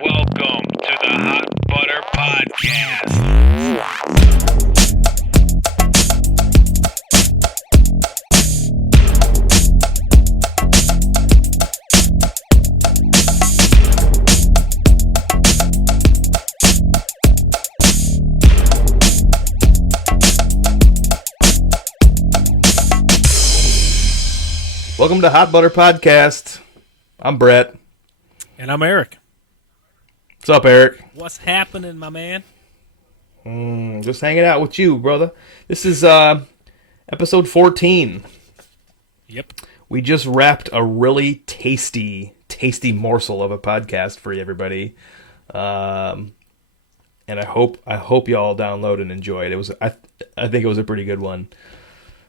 Welcome to the Hot Butter Podcast. Welcome to Hot Butter Podcast. I'm Brett. And I'm Eric. What's up, Eric? What's happening, my man? Just hanging out with you, brother. This is episode 14. Yep. We just wrapped a really tasty morsel of a podcast for everybody, and I hope y'all download and enjoy it. It was I think it was a pretty good one.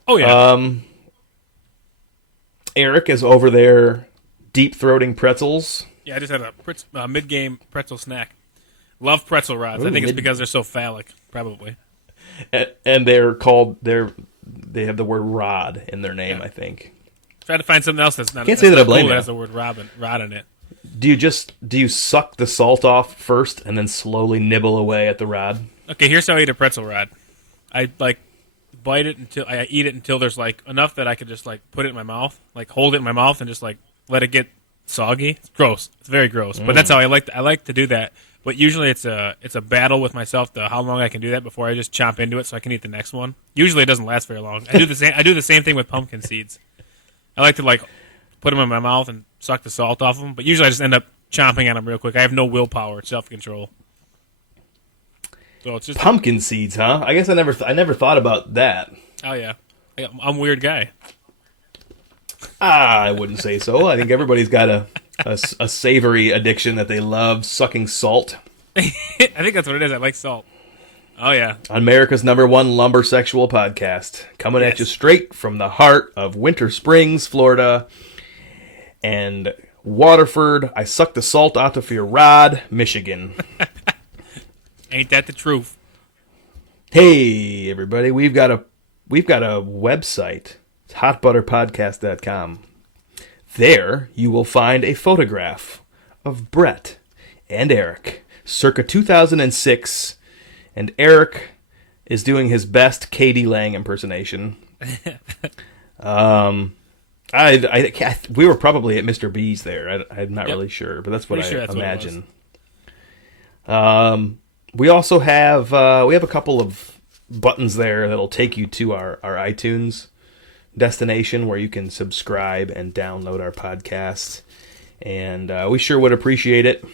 Oh yeah. Eric is over there deep throating pretzels. Yeah, I just had a mid-game pretzel snack. Love pretzel rods. Ooh, I think it's because they're so phallic, probably. And they have the word rod in their name, Yeah. I think. Try to find something else that's not. Can't that's say that not I blame cool you. that has the word rod in it. Do you suck the salt off first and then slowly nibble away at the rod? Okay, here's how I eat a pretzel rod. I bite it until I eat it until there's enough that I could just put it in my mouth, hold it in my mouth, and just let it get soggy. It's gross. It's very gross. But that's how I like to do that. But usually it's a battle with myself to how long I can do that before I just chomp into it so I can eat the next one. Usually it doesn't last very long. I do the same thing with pumpkin seeds. I like to put them in my mouth and suck the salt off them. But usually I just end up chomping on them real quick. I have no willpower, self control. So it's just Pumpkin seeds, huh? I guess I never thought about that. oh yeah, I'm a weird guy. I wouldn't say so. I think everybody's got a savory addiction that they love, sucking salt. I think that's what it is. I like salt. Oh yeah. America's #1 lumber sexual podcast, coming at Yes. you straight from the heart of Winter Springs, Florida, and Waterford. I suck the salt out of your rod, Michigan. Ain't that the truth? Hey everybody, we've got a website. It's hotbutterpodcast.com. There you will find a photograph of Brett and Eric circa 2006, and Eric is doing his best Katie Lang impersonation. We were probably at Mr. B's there. I'm not really sure, but that's what Pretty sure I that's what it imagine. We also have a couple of buttons there that'll take you to our iTunes destination where you can subscribe and download our podcast, and we sure would appreciate it.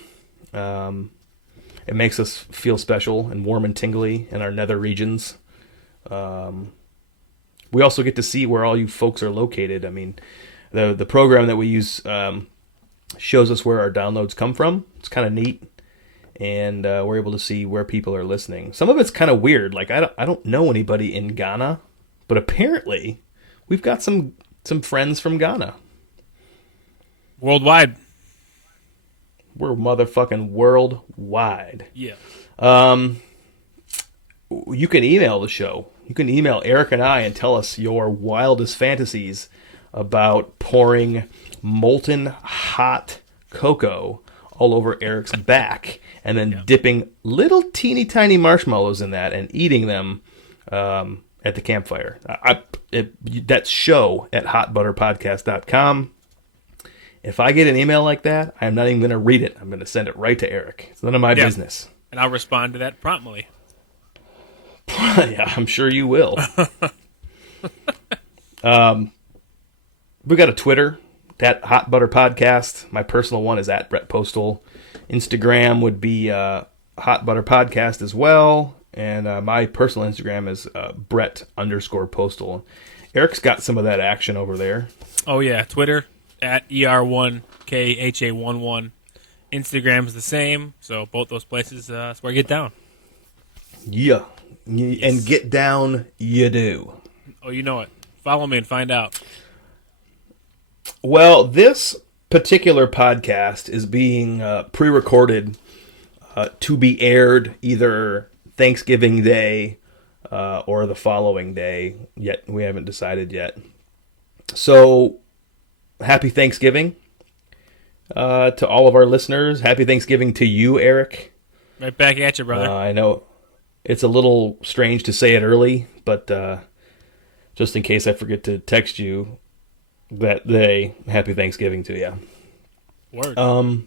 It makes us feel special and warm and tingly in our nether regions. We also get to see where all you folks are located. I mean, the program that we use shows us where our downloads come from. It's kind of neat. And we're able to see where people are listening. Some of it's kind of weird. I don't know anybody in Ghana, but apparently we've got some friends from Ghana. Worldwide. We're motherfucking worldwide. Yeah. You can email the show. You can email Eric and I and tell us your wildest fantasies about pouring molten hot cocoa all over Eric's back, and then dipping little teeny tiny marshmallows in that and eating them at the campfire. That's show at hotbutterpodcast.com. If I get an email like that, I'm not even going to read it. I'm going to send it right to Eric. It's none of my business. And I'll respond to that promptly. Yeah, I'm sure you will. We got a Twitter. That Hot Butter Podcast. My personal one is at Brett Postal. Instagram would be Hot Butter Podcast as well. And my personal Instagram is Brett_Postal. Eric's got some of that action over there. Oh yeah, Twitter at ER1KHA11. Instagram is the same, so both those places is where I get down. Yeah. And get down, you do. Oh, you know it. Follow me and find out. Well, this particular podcast is being pre-recorded to be aired either Thanksgiving Day or the following day. Yet we haven't decided yet. So, happy Thanksgiving. to all of our listeners. Happy Thanksgiving to you, Eric. Right back at you, brother. I know it's a little strange to say it early, but just in case I forget to text you that day, Happy Thanksgiving to you. Word.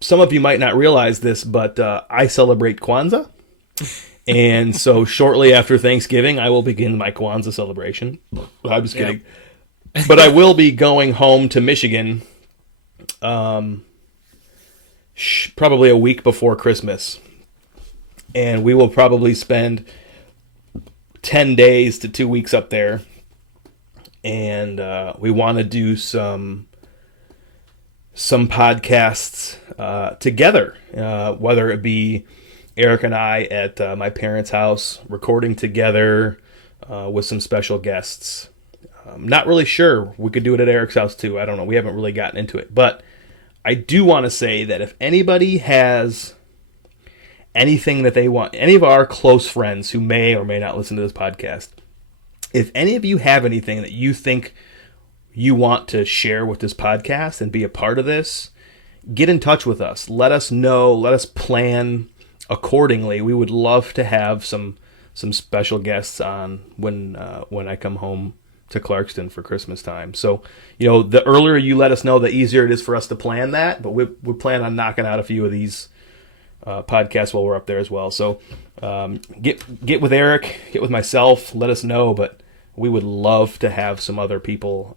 Some of you might not realize this, but I celebrate Kwanzaa. And so shortly after Thanksgiving, I will begin my Kwanzaa celebration. I'm just kidding. But I will be going home to Michigan probably a week before Christmas. And we will probably spend 10 days to 2 weeks up there. And we want to do some podcasts together, whether it be Eric and I at my parents' house recording together with some special guests. Not really sure. We could do it at Eric's house too. I don't know. We haven't really gotten into it. But I do want to say that if anybody has anything that they want, any of our close friends who may or may not listen to this podcast, if any of you have anything that you think you want to share with this podcast and be a part of this, get in touch with us. Let us know. Let us plan accordingly. We would love to have some special guests on when I come home to Clarkston for Christmas time. So, the earlier you let us know, the easier it is for us to plan that. But we plan on knocking out a few of these podcasts while we're up there as well. So get with Eric, get with myself, let us know. But we would love to have some other people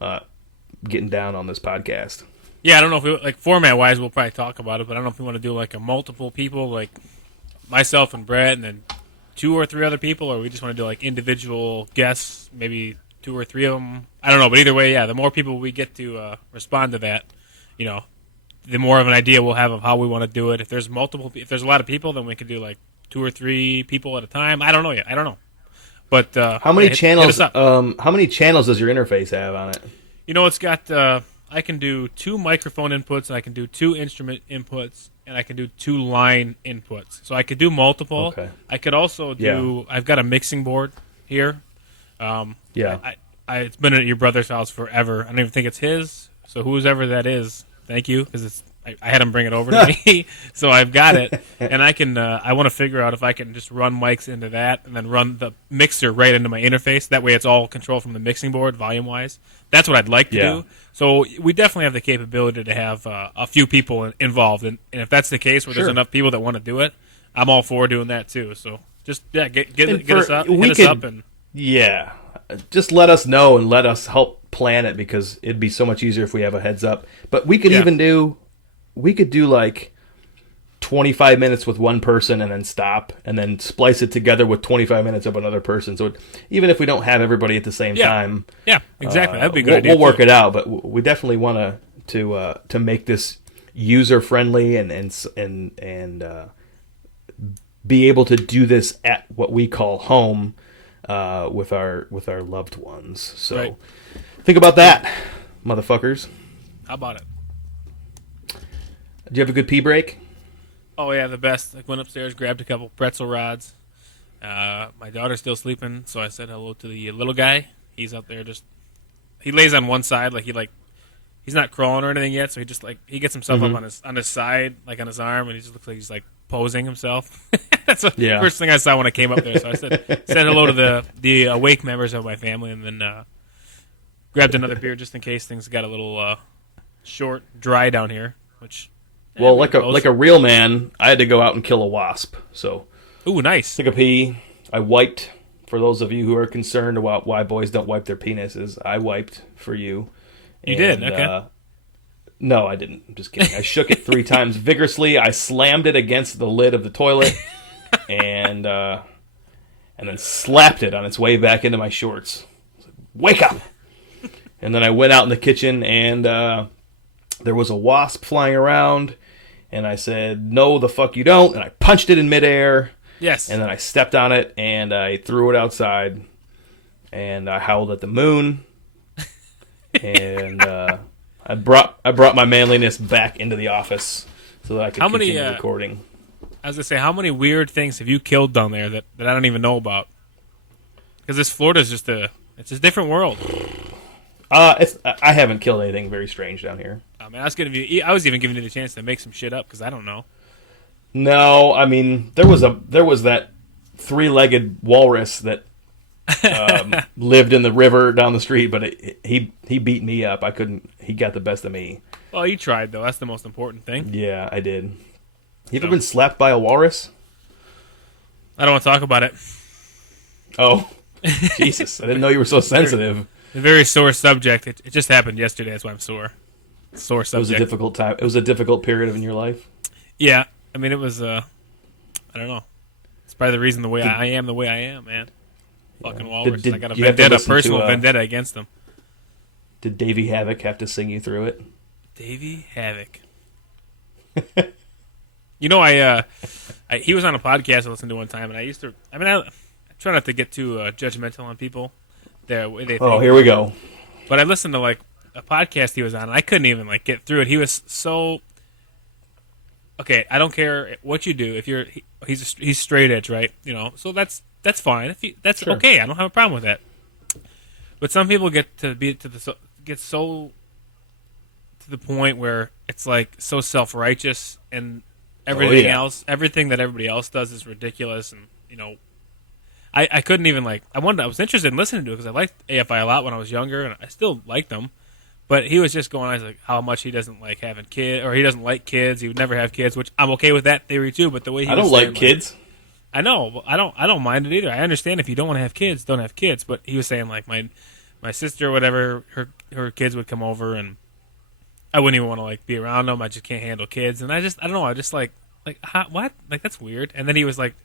getting down on this podcast. Yeah, I don't know if we, format-wise, we'll probably talk about it, but I don't know if we want to do a multiple people, like myself and Brett, and then 2 or 3 other people, or we just want to do individual guests, maybe 2 or 3 of them. I don't know, but either way, yeah, the more people we get to respond to that, the more of an idea we'll have of how we want to do it. If there's a lot of people, then we could do 2 or 3 people at a time. I don't know yet. I don't know. But how many channels? Hit us up. How many channels does your interface have on it? It's got. I can do 2 microphone inputs, and I can do 2 instrument inputs, and I can do 2 line inputs. So I could do multiple. Okay. I could also do. Yeah. I've got a mixing board here. It's been at your brother's house forever. I don't even think it's his. So whoever that is, thank you, because I had him bring it over to me, so I've got it, and I can. I want to figure out if I can just run mics into that, and then run the mixer right into my interface. That way, it's all controlled from the mixing board, volume wise. That's what I'd like to do. So we definitely have the capability to have a few people involved, and if that's the case, where there's enough people that want to do it, I'm all for doing that too. So just get us up, hit us up, and just let us know and let us help plan it, because it'd be so much easier if we have a heads up. But we could even do 25 minutes with one person and then stop, and then splice it together with 25 minutes of another person. So even if we don't have everybody at the same time, exactly, that'd be a good idea. We'll work it out. But we definitely want to make this user friendly and be able to do this at what we call home with our loved ones. So think about that, motherfuckers. How about it? Did you have a good pee break? Oh yeah, the best. I went upstairs, grabbed a couple pretzel rods. My daughter's still sleeping, so I said hello to the little guy. He's out there he lays on one side, he's not crawling or anything yet, so he gets himself up on his side, on his arm, and he just looks like he's posing himself. That's the first thing I saw when I came up there. So I said hello to the awake members of my family, and then grabbed another beer just in case things got a little short, dry down here. Which, like a real man, I had to go out and kill a wasp. So, ooh, nice. Took a pee. I wiped. For those of you who are concerned about why boys don't wipe their penises, I wiped for you. You did? Okay. No, I didn't. I'm just kidding. I shook it 3 times vigorously. I slammed it against the lid of the toilet, and then slapped it on its way back into my shorts. Wake up! And then I went out in the kitchen, and there was a wasp flying around, and I said, "No, the fuck you don't!" And I punched it in midair. Yes. And then I stepped on it, and I threw it outside, and I howled at the moon, and I brought my manliness back into the office so that I could continue recording. I was going to say, how many weird things have you killed down there that I don't even know about? Because this Florida's it's a different world. I haven't killed anything very strange down here. I mean, I was even giving you the chance to make some shit up because I don't know. No, I mean there was that 3-legged walrus that lived in the river down the street, but he beat me up. I couldn't. He got the best of me. Well, you tried though. That's the most important thing. Yeah, I did. You ever been slapped by a walrus? I don't want to talk about it. Oh, Jesus! I didn't know you were so sensitive. A very sore subject. It just happened yesterday. That's why I'm sore. Sore subject. It was a difficult time. It was a difficult period in your life. Yeah, I mean, it was. I don't know. It's probably the reason I am the way I am, man. Fucking walrus. I got a personal vendetta against them. Did Davey Havoc have to sing you through it? Davey Havoc. You know, he was on a podcast I listened to one time, and I try not to get too judgmental on people. Their way they think. Oh, here we go. But I listened to like a podcast he was on, and I couldn't even like get through it. He was so okay. I don't care what you do. If he's straight edge, right? You know, so that's fine. That's sure. Okay. I don't have a problem with that. But some people get so to the point where it's like so self-righteous and everything else, everything that everybody else does is ridiculous, and you know. I couldn't even I was interested in listening to it because I liked AFI a lot when I was younger, and I still liked them. But he was just going on like how much he doesn't like having kids, or he doesn't like kids. He would never have kids, which I'm okay with that theory too. But the way I don't like kids. I know, I don't mind it either. I understand if you don't want to have kids, don't have kids. But he was saying like my sister or whatever, her kids would come over, and I wouldn't even want to be around them. I just can't handle kids, and I don't know. I just what? That's weird. And then he was like.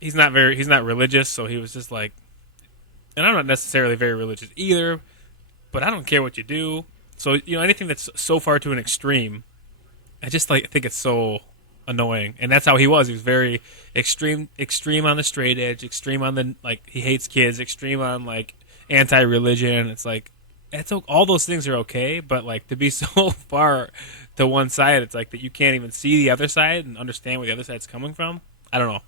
He's not religious, so he was just like, and I'm not necessarily very religious either, but I don't care what you do. So, you know, anything that's so far to an extreme, I just think it's so annoying. And that's how he was. He was very extreme on the straight edge, extreme on the, he hates kids, extreme on, anti-religion. It's all those things are okay, but, to be so far to one side, it's that you can't even see the other side and understand where the other side's coming from. I don't know.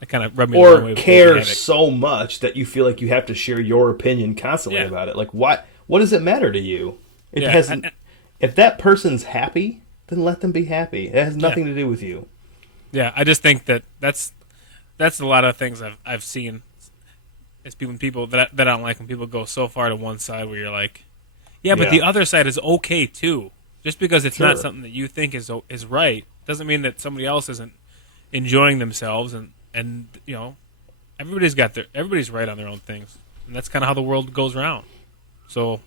It kind of rubbed me the wrong way with care so much that you feel like you have to share your opinion constantly about it. What does it matter to you? It hasn't. If that person's happy, then let them be happy. It has nothing to do with you. Yeah, I just think that's a lot of things I've seen. It's people that I don't like when people go so far to one side where you're like, but the other side is okay too. Just because it's not something that you think is right doesn't mean that somebody else isn't enjoying themselves and you know, everybody's right on their own things, and that's kind of how the world goes around. So,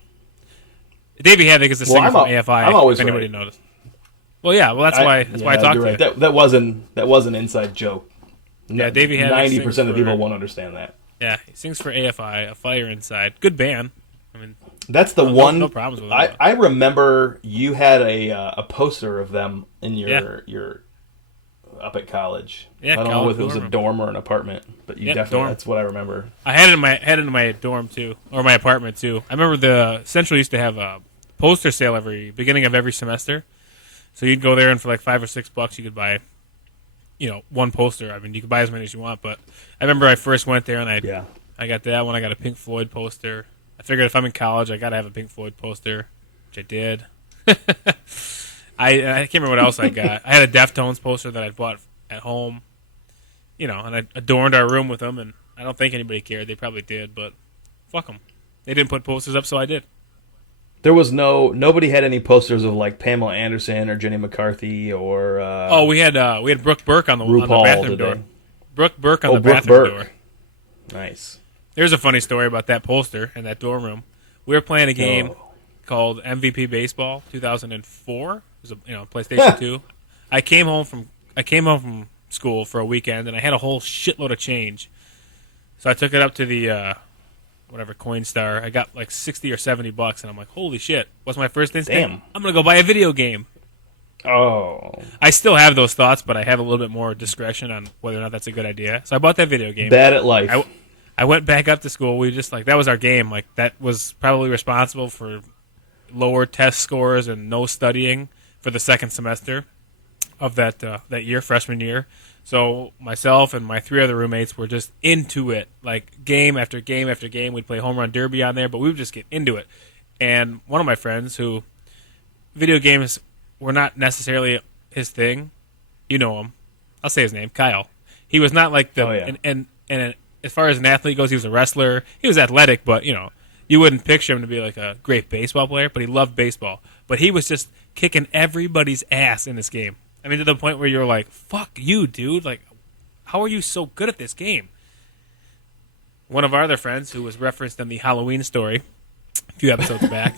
Davey Havoc is the singer from AFI. I'm always if anybody right. noticed. Well, yeah, that's why I talked to you. That was an inside joke. Yeah, Davey Havoc. 90% of the people won't understand that. Yeah, he sings for AFI, A Fire Inside. Good band. I mean, that's the one. No problems with it. I remember you had a poster of them in your up at college. Yeah, I don't know if it was a dorm or an apartment, but you definitely dorm. That's what I remember. I had it in my dorm too, or my apartment too. I remember the Central used to have a poster sale beginning of every semester. So you'd go there and for $5 or $6 you could buy, one poster. I mean, you could buy as many as you want, but I remember I first went there and I got that one. I got a Pink Floyd poster. I figured if I'm in college, I got to have a Pink Floyd poster, which I did. I can't remember what else I got. I had a Deftones poster that I bought at home, and I adorned our room with them, and I don't think anybody cared. They probably did, but fuck them. They didn't put posters up, so I did. There was nobody had any posters of Pamela Anderson or Jenny McCarthy or we had Brooke Burke on the bathroom door. Brooke Burke on the bathroom door. Nice. There's a funny story about that poster in that dorm room. We were playing a game called MVP Baseball 2004. It was a PlayStation 2. I came home from school for a weekend and I had a whole shitload of change. So I took it up to the Coinstar. I got $60 or $70 and I'm like, holy shit. What's my first instinct? Damn. I'm going to go buy a video game. Oh. I still have those thoughts, but I have a little bit more discretion on whether or not that's a good idea. So I bought that video game. Bad at life. I went back up to school. We just that was our game. That was probably responsible for lower test scores and no studying for the second semester. of that year, freshman year. So myself and my 3 other roommates were just into it, like game after game after game. We'd play home run derby on there, but we would just get into it. And one of my friends, who video games were not necessarily his thing, you know him. I'll say his name, Kyle. He was not like the and as far as an athlete goes, he was a wrestler. He was athletic, but you wouldn't picture him to be like a great baseball player. But he loved baseball. But he was just kicking everybody's ass in this game. I mean, to the point where you're like, fuck you, dude. Like, how are you so good at this game? One of our other friends, who was referenced in the Halloween story a few episodes back,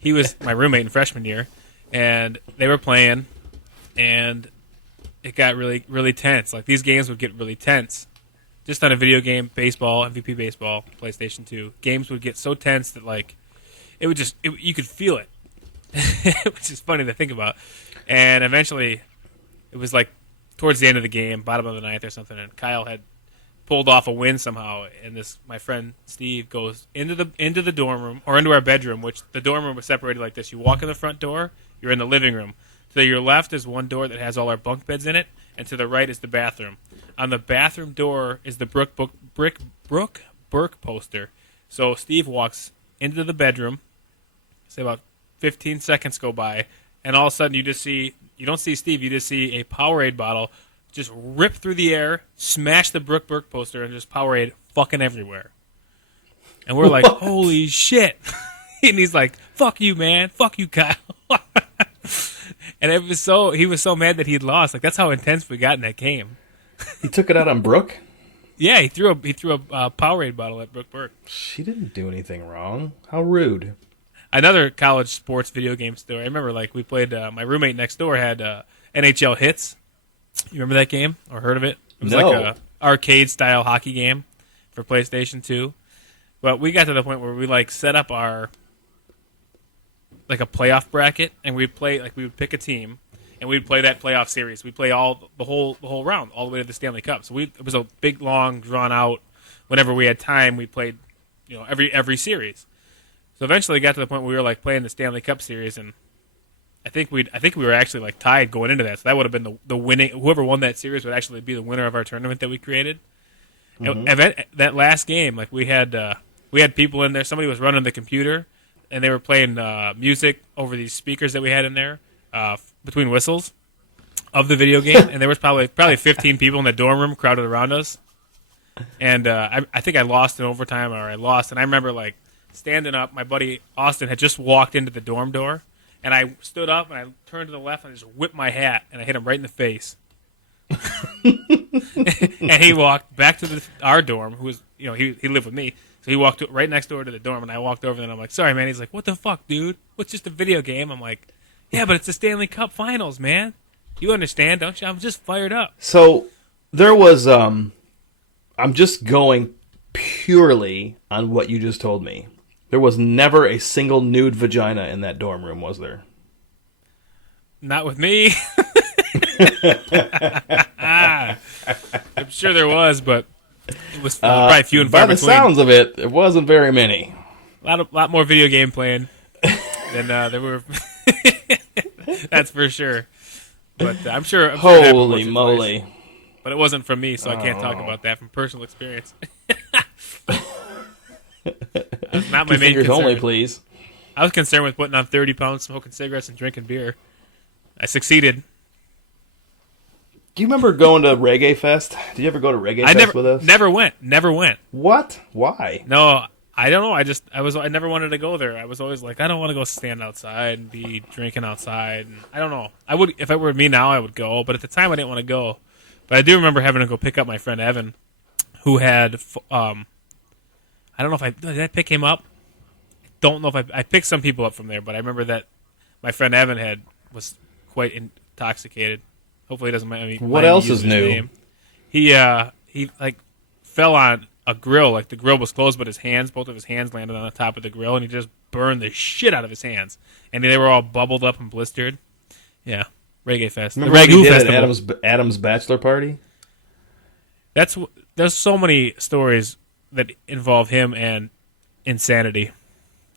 he was my roommate in freshman year, and they were playing, and it got really, really tense. Like, these games would get really tense. Just on a video game, baseball, MVP baseball, PlayStation 2, games would get so tense that, like, it would just, you could feel it, which is funny to think about. And eventually, it was like towards the end of the game, bottom of the ninth or something, and Kyle had pulled off a win somehow. And my friend Steve goes into the dorm room, or into our bedroom, which the dorm room was separated like this. You walk in the front door, you're in the living room. To your left is one door that has all our bunk beds in it, and to the right is the bathroom. On the bathroom door is the Brooke Burke poster. So Steve walks into the bedroom, say about 15 seconds go by, and all of a sudden you don't see Steve, you just see a Powerade bottle just rip through the air, smash the Brooke Burke poster, and just Powerade fucking everywhere. And we're like, holy shit. And he's like, fuck you, man. Fuck you, Kyle. And he was so mad that he'd lost. Like, that's how intense we got in that game. He took it out on Brooke? Yeah, he threw a Powerade bottle at Brooke Burke. She didn't do anything wrong. How rude. Another college sports video game story. I remember, like, we played, my roommate next door had NHL Hits. You remember that game or heard of it? It was like a arcade-style hockey game for PlayStation 2. But we got to the point where we, like, set up our, like, a playoff bracket, and we'd play, like, we would pick a team, and we'd play that playoff series. We'd play the whole round, all the way to the Stanley Cup. So it was a big, long, drawn-out, whenever we had time, we played, every series. So eventually it got to the point where we were like playing the Stanley Cup series, and I think we were actually like tied going into that. So that would have been the winning. Whoever won that series would actually be the winner of our tournament that we created. Mm-hmm. And that last game, like we had people in there. Somebody was running the computer, and they were playing music over these speakers that we had in there between whistles of the video game. And there was probably 15 people in the dorm room crowded around us. And I think I lost in overtime, or I lost. And I remember like standing up. My buddy Austin had just walked into the dorm door, and I stood up and I turned to the left and I just whipped my hat and I hit him right in the face. And he walked back to our dorm, who was, he lived with me, so he walked right next door to the dorm, and I walked over and I'm like, sorry man. He's like, what the fuck, dude? What's just a video game? I'm like, yeah, but it's the Stanley Cup Finals, man. You understand, don't you? I'm just fired up. So there was I'm just going purely on what you just told me. There was never a single nude vagina in that dorm room, was there? Not with me. I'm sure there was, but it was probably few and far between. By the sounds of it, there wasn't very many. A lot more video game playing than there were. That's for sure. But I'm sure. Holy moly! Twice. But it wasn't from me, so I can't talk about that from personal experience. That's not my main concern. Only, please. I was concerned with putting on 30 pounds, smoking cigarettes, and drinking beer. I succeeded. Do you remember going to Reggae Fest? Did you ever go to Reggae Fest with us? Never went. What? Why? No, I don't know. I never wanted to go there. I was always like, I don't want to go stand outside and be drinking outside. And I don't know. I would, if it were me now, I would go. But at the time, I didn't want to go. But I do remember having to go pick up my friend Evan, who had, I don't know if did I pick him up? I don't know if I picked some people up from there, but I remember that my friend Evan was quite intoxicated. Hopefully he doesn't mind me. What else is new? Name. He like fell on a grill. Like the grill was closed, but both of his hands landed on the top of the grill, and he just burned the shit out of his hands. And they were all bubbled up and blistered. Yeah, Reggae Fest. Remember the Ragu Festival. At Adam's bachelor party? There's so many stories that involve him and insanity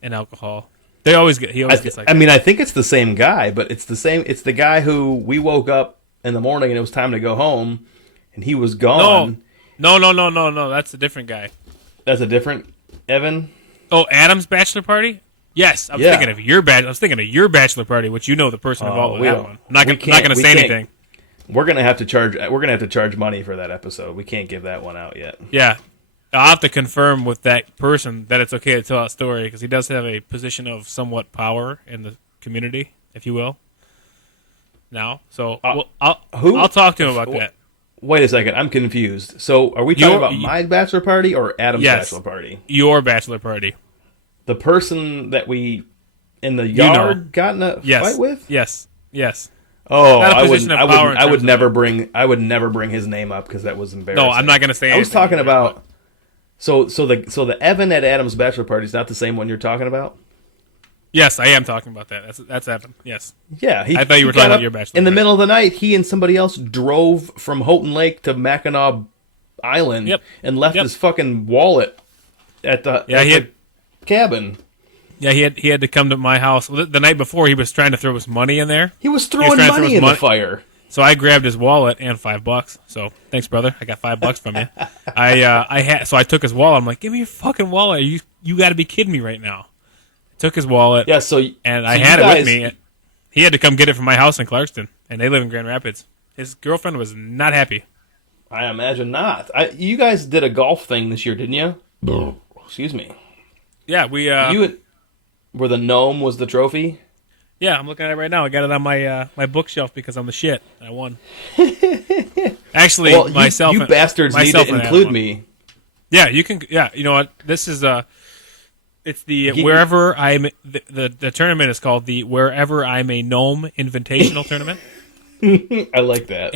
and alcohol. He always gets like that. I mean, I think it's the same guy, but it's the guy who we woke up in the morning and it was time to go home, and he was gone. No. That's a different guy. That's a different Evan. Oh, Adam's bachelor party. Yes, I was thinking of your bachelor party, which you know the person involved with that one. I'm not going to say anything. We're gonna have to charge money for that episode. We can't give that one out yet. Yeah, I'll have to confirm with that person that it's okay to tell that story because he does have a position of somewhat power in the community, if you will. Now, so I'll talk to him about that. Wait a second, I'm confused. So, are we talking about my bachelor party or Adam's bachelor party? Your bachelor party. The person that we in the yard got in a fight with? Yes. Oh, I would never bring his name up because that was embarrassing. No, I'm not going to say anything. I was talking about so the Evan at Adam's bachelor party is not the same one you're talking about? Yes, I am talking about that. That's Evan. Yes. Yeah, I thought you were talking about your bachelor. In the middle of the night, he and somebody else drove from Houghton Lake to Mackinac Island and left his fucking wallet at the cabin. Yeah, he had to come to my house. The night before, he was trying to throw his money in there. He was throwing money in the fire. So I grabbed his wallet and $5. So thanks, brother. I got $5 from you. So I took his wallet. I'm like, give me your fucking wallet. You got to be kidding me right now. Took his wallet. Yeah. I had it with me. He had to come get it from my house in Clarkston, and they live in Grand Rapids. His girlfriend was not happy. I imagine not. You guys did a golf thing this year, didn't you? No. Excuse me. Yeah, we. Where the gnome was the trophy? Yeah, I'm looking at it right now. I got it on my bookshelf because I'm the shit. I won. Actually, you bastards need to include me. Yeah, you can. Yeah, you know what? This is it's the wherever I'm. The tournament is called the Wherever I'm a Gnome Invitational Tournament. I like that.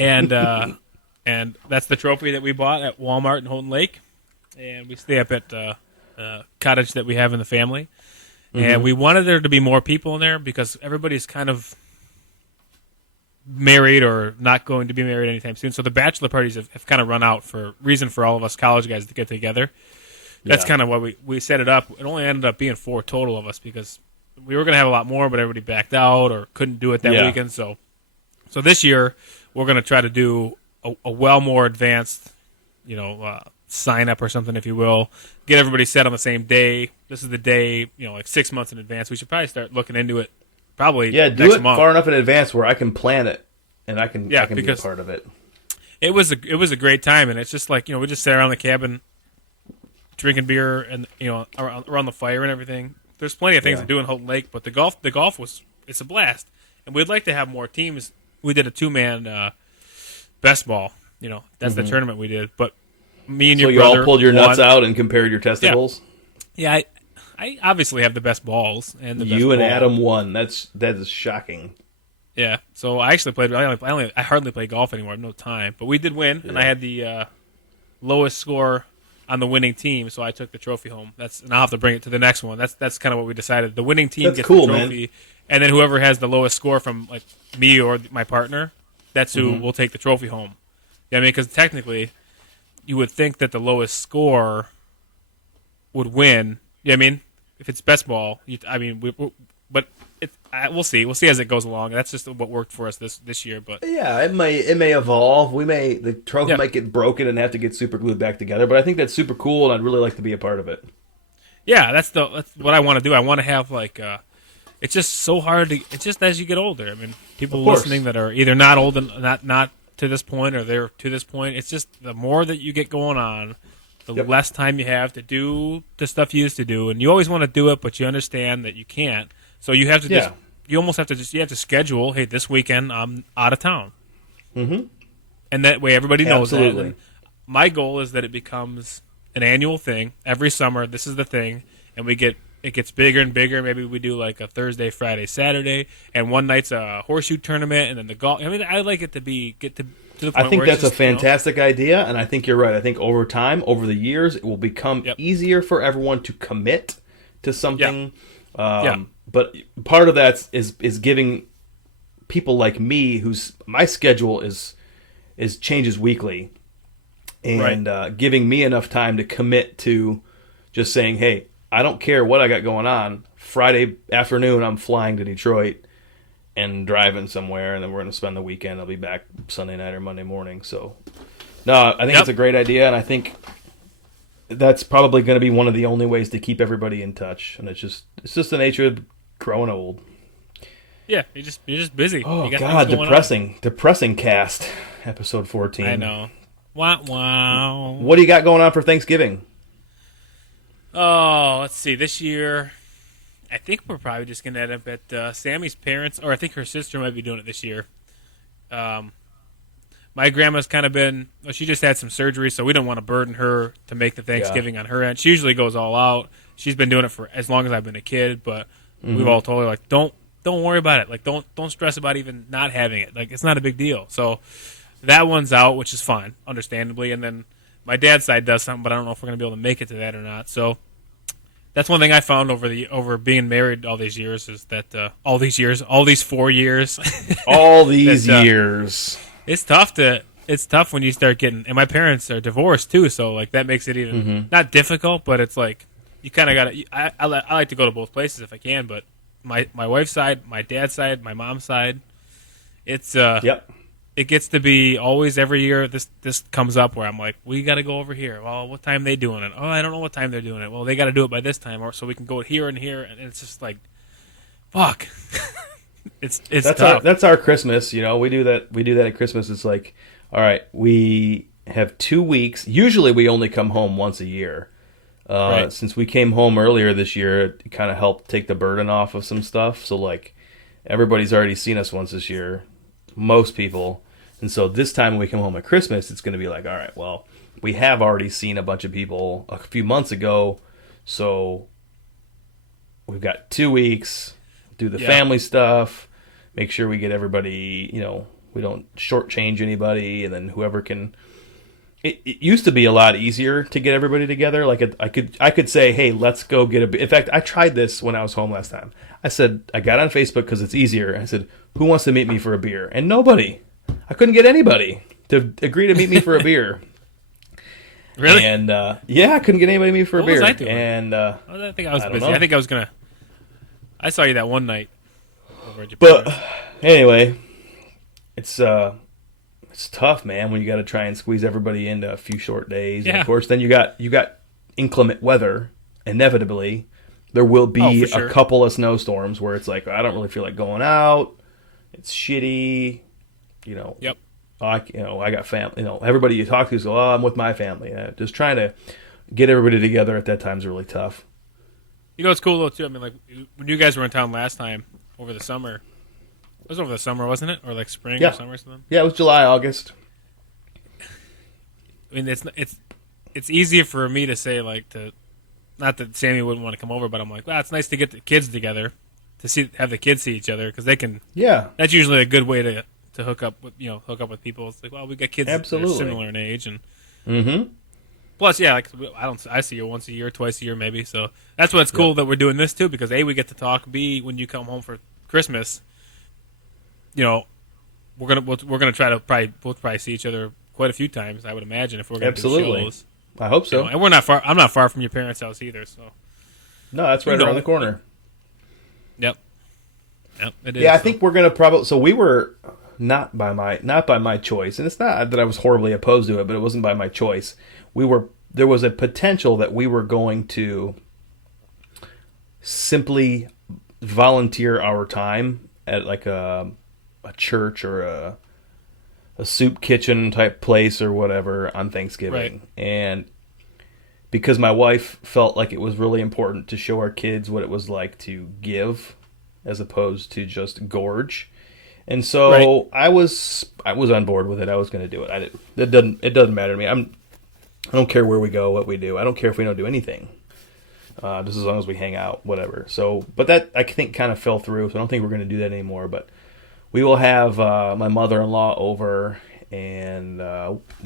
And that's the trophy that we bought at Walmart in Houghton Lake, and we stay up at a cottage that we have in the family. And we wanted there to be more people in there because everybody's kind of married or not going to be married anytime soon. So the bachelor parties have kind of run out for reason for all of us college guys to get together. That's kind of why we set it up. It only ended up being 4 total of us because we were going to have a lot more, but everybody backed out or couldn't do it that weekend. So this year we're going to try to do a well more advanced, sign up or something, if you will. Get everybody set on the same day. This is the day, like 6 months in advance. We should probably start looking into it. Probably do next it month. Far enough in advance where I can plan it and I can be a part of it. It was a great time, and it's just like we just sat around the cabin, drinking beer, and around the fire and everything. There's plenty of things to do in Houghton Lake, but the golf it's a blast, and we'd like to have more teams. We did a 2-man best ball. That's the tournament we did, but. Me and your brother. So you all pulled your nuts out and compared your testicles? Yeah, I obviously have the best balls and the best You and Adam won. That is shocking. Yeah. So I actually played. I hardly play golf anymore. I have no time. But we did win, and I had the lowest score on the winning team, so I took the trophy home. And I'll have to bring it to the next one. That's kind of what we decided. The winning team gets the trophy, man. And then whoever has the lowest score from like me or my partner, that's who will take the trophy home. Yeah, because technically. You would think that the lowest score would win. Yeah, if it's best ball, but we'll see. We'll see as it goes along. That's just what worked for us this year. But yeah, it may evolve. The trophy might get broken and have to get super glued back together. But I think that's super cool, and I'd really like to be a part of it. Yeah, that's what I want to do. I want to have it's just so hard to. It's just as you get older. People listening that are either not old and not to this point or they're to this point. It's just the more that you get going on, the less time you have to do the stuff you used to do, and you always want to do it, but you understand that you can't. So you have to you almost have to you have to schedule. Hey, this weekend I'm out of town, and that way everybody knows that. And my goal is that it becomes an annual thing every summer. This is the thing, and it gets bigger and bigger. Maybe we do like a Thursday, Friday, Saturday, and one night's a horseshoe tournament, and then the golf. I like it to get to the point I think where that's a fantastic idea, and I think you're right. I think over time, over the years, it will become easier for everyone to commit to something. But part of that is giving people like me, my schedule is changes weekly, and giving me enough time to commit to just saying, hey. I don't care what I got going on. Friday afternoon, I'm flying to Detroit, and driving somewhere, and then we're going to spend the weekend. I'll be back Sunday night or Monday morning. So, no, I think it's a great idea, and I think that's probably going to be one of the only ways to keep everybody in touch. And it's just the nature of growing old. Yeah, you're just busy. Oh you got God, depressing cast, episode 14. I know. Wow. What do you got going on for Thanksgiving? Oh, let's see. This year, I think we're probably just going to end up at Sammy's parents, or I think her sister might be doing it this year. My grandma's kind of been, well, she just had some surgery, so we don't want to burden her to make the Thanksgiving on her end. She usually goes all out. She's been doing it for as long as I've been a kid, but we've all told her, like, don't worry about it. Like, don't stress about even not having it. Like, it's not a big deal. So that one's out, which is fine, understandably. And then my dad's side does something, but I don't know if we're going to be able to make it to that or not. So that's one thing I found over being married all these years is that all these 4 years, all these years, it's tough when you start getting. And my parents are divorced too, so like that makes it even not difficult, but it's like you kind of got to. I like to go to both places if I can, but my wife's side, my dad's side, my mom's side, it's It gets to be always every year this comes up where I'm like, we got to go over here. Well, what time they doing it? Oh, I don't know what time they're doing it. Well, they got to do it by this time, or so we can go here and here. And it's just like, fuck. it's tough. That's our Christmas. You know, we do that at Christmas. It's like, all right, we have 2 weeks. Usually, we only come home once a year. Right. Since we came home earlier this year, it kind of helped take the burden off of some stuff. So like, everybody's already seen us once this year. Most people. And so this time when we come home at Christmas, it's going to be like, all right, well, we have already seen a bunch of people a few months ago, so we've got 2 weeks, do the family stuff, make sure we get everybody, you know, we don't shortchange anybody, and then whoever can. It used to be a lot easier to get everybody together. Like I could say, hey, let's go get a. In fact, I tried this when I was home last time. I said I got on Facebook because it's easier. I said, who wants to meet me for a beer? And nobody. I couldn't get anybody to agree to meet me for a beer. Really? And I couldn't get anybody to meet me for a beer. What was I doing? And I think I was busy. know. I think I was gonna. I saw you that one night over at your but parents'. anyway, it's tough, man, when you got to try and squeeze everybody into a few short days. Yeah. And of course, then you got inclement weather. Inevitably, there will be for sure. a couple of snowstorms where it's like, I don't really feel like going out. It's shitty. You know. Yep. I got family. You know, everybody you talk to is, I'm with my family. Just trying to get everybody together at that time is really tough. You know what's cool though too? I mean, like when you guys were in town last time over the summer, it was over the summer, wasn't it, or like spring or summer or something? Yeah, it was July, August. I mean, it's easier for me to say like to, not that Sammy wouldn't want to come over, but I'm like, well, it's nice to get the kids together to have the kids see each other because they can. Yeah, that's usually a good way to hook up with people. It's like, well, we got kids that are similar in age, and plus, yeah, like I see you once a year, twice a year, maybe. So that's what's cool that we're doing this too, because A, we get to talk. B, when you come home for Christmas, you know, we're gonna try to probably see each other quite a few times. I would imagine if we're gonna do shows. I hope so. You know, and we're not far. I'm not far from your parents' house either. So no, that's right around the corner. Yep. It is, I think we're gonna probably. So we were. Not by my choice, and it's not that I was horribly opposed to it, but it wasn't by my choice. There was a potential that we were going to simply volunteer our time at like a church or a soup kitchen type place or whatever on Thanksgiving, right. And because my wife felt like it was really important to show our kids what it was like to give, as opposed to just gorge. And so I was on board with it. I was going to do it. It doesn't matter to me. I don't care where we go, what we do. I don't care if we don't do anything. Just as long as we hang out, whatever. So, but that I think kind of fell through. So I don't think we're going to do that anymore. But we will have my mother-in-law over, and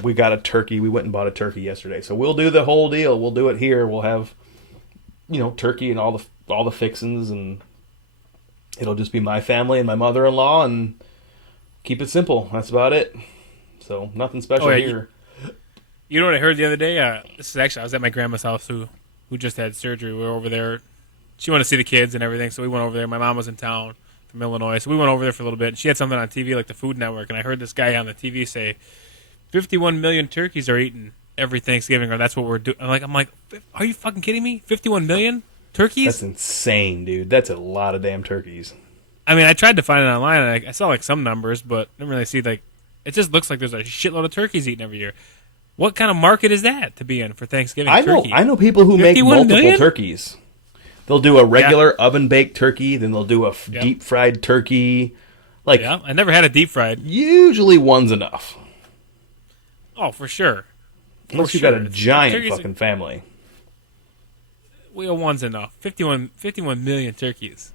we got a turkey. We went and bought a turkey yesterday. So we'll do the whole deal. We'll do it here. We'll have, turkey and all the fixings, and it'll just be my family and my mother-in-law, and keep it simple. That's about it. So nothing special here. You know what I heard the other day? This is actually, I was at my grandma's house who just had surgery. We were over there. She wanted to see the kids and everything, so we went over there. My mom was in town. from Illinois, so we went over there for a little bit. And she had something on TV, like the Food Network, and I heard this guy on the TV say, 51 million turkeys are eaten every Thanksgiving, or that's what we're doing. I'm like, are you fucking kidding me? 51 million turkeys? That's insane, dude. That's a lot of damn turkeys. I mean, I tried to find it online, and I saw like some numbers, but I didn't really see like. It just looks like there's a shitload of turkeys eaten every year. What kind of market is that to be in for Thanksgiving? I know people who make multiple million? turkeys. They'll do a regular oven baked turkey, then they'll do a deep fried turkey. Like, yeah, I never had a deep fried. Usually one's enough. Oh, for sure. Unless you've got a giant fucking family. Well, one's enough. 51 million turkeys.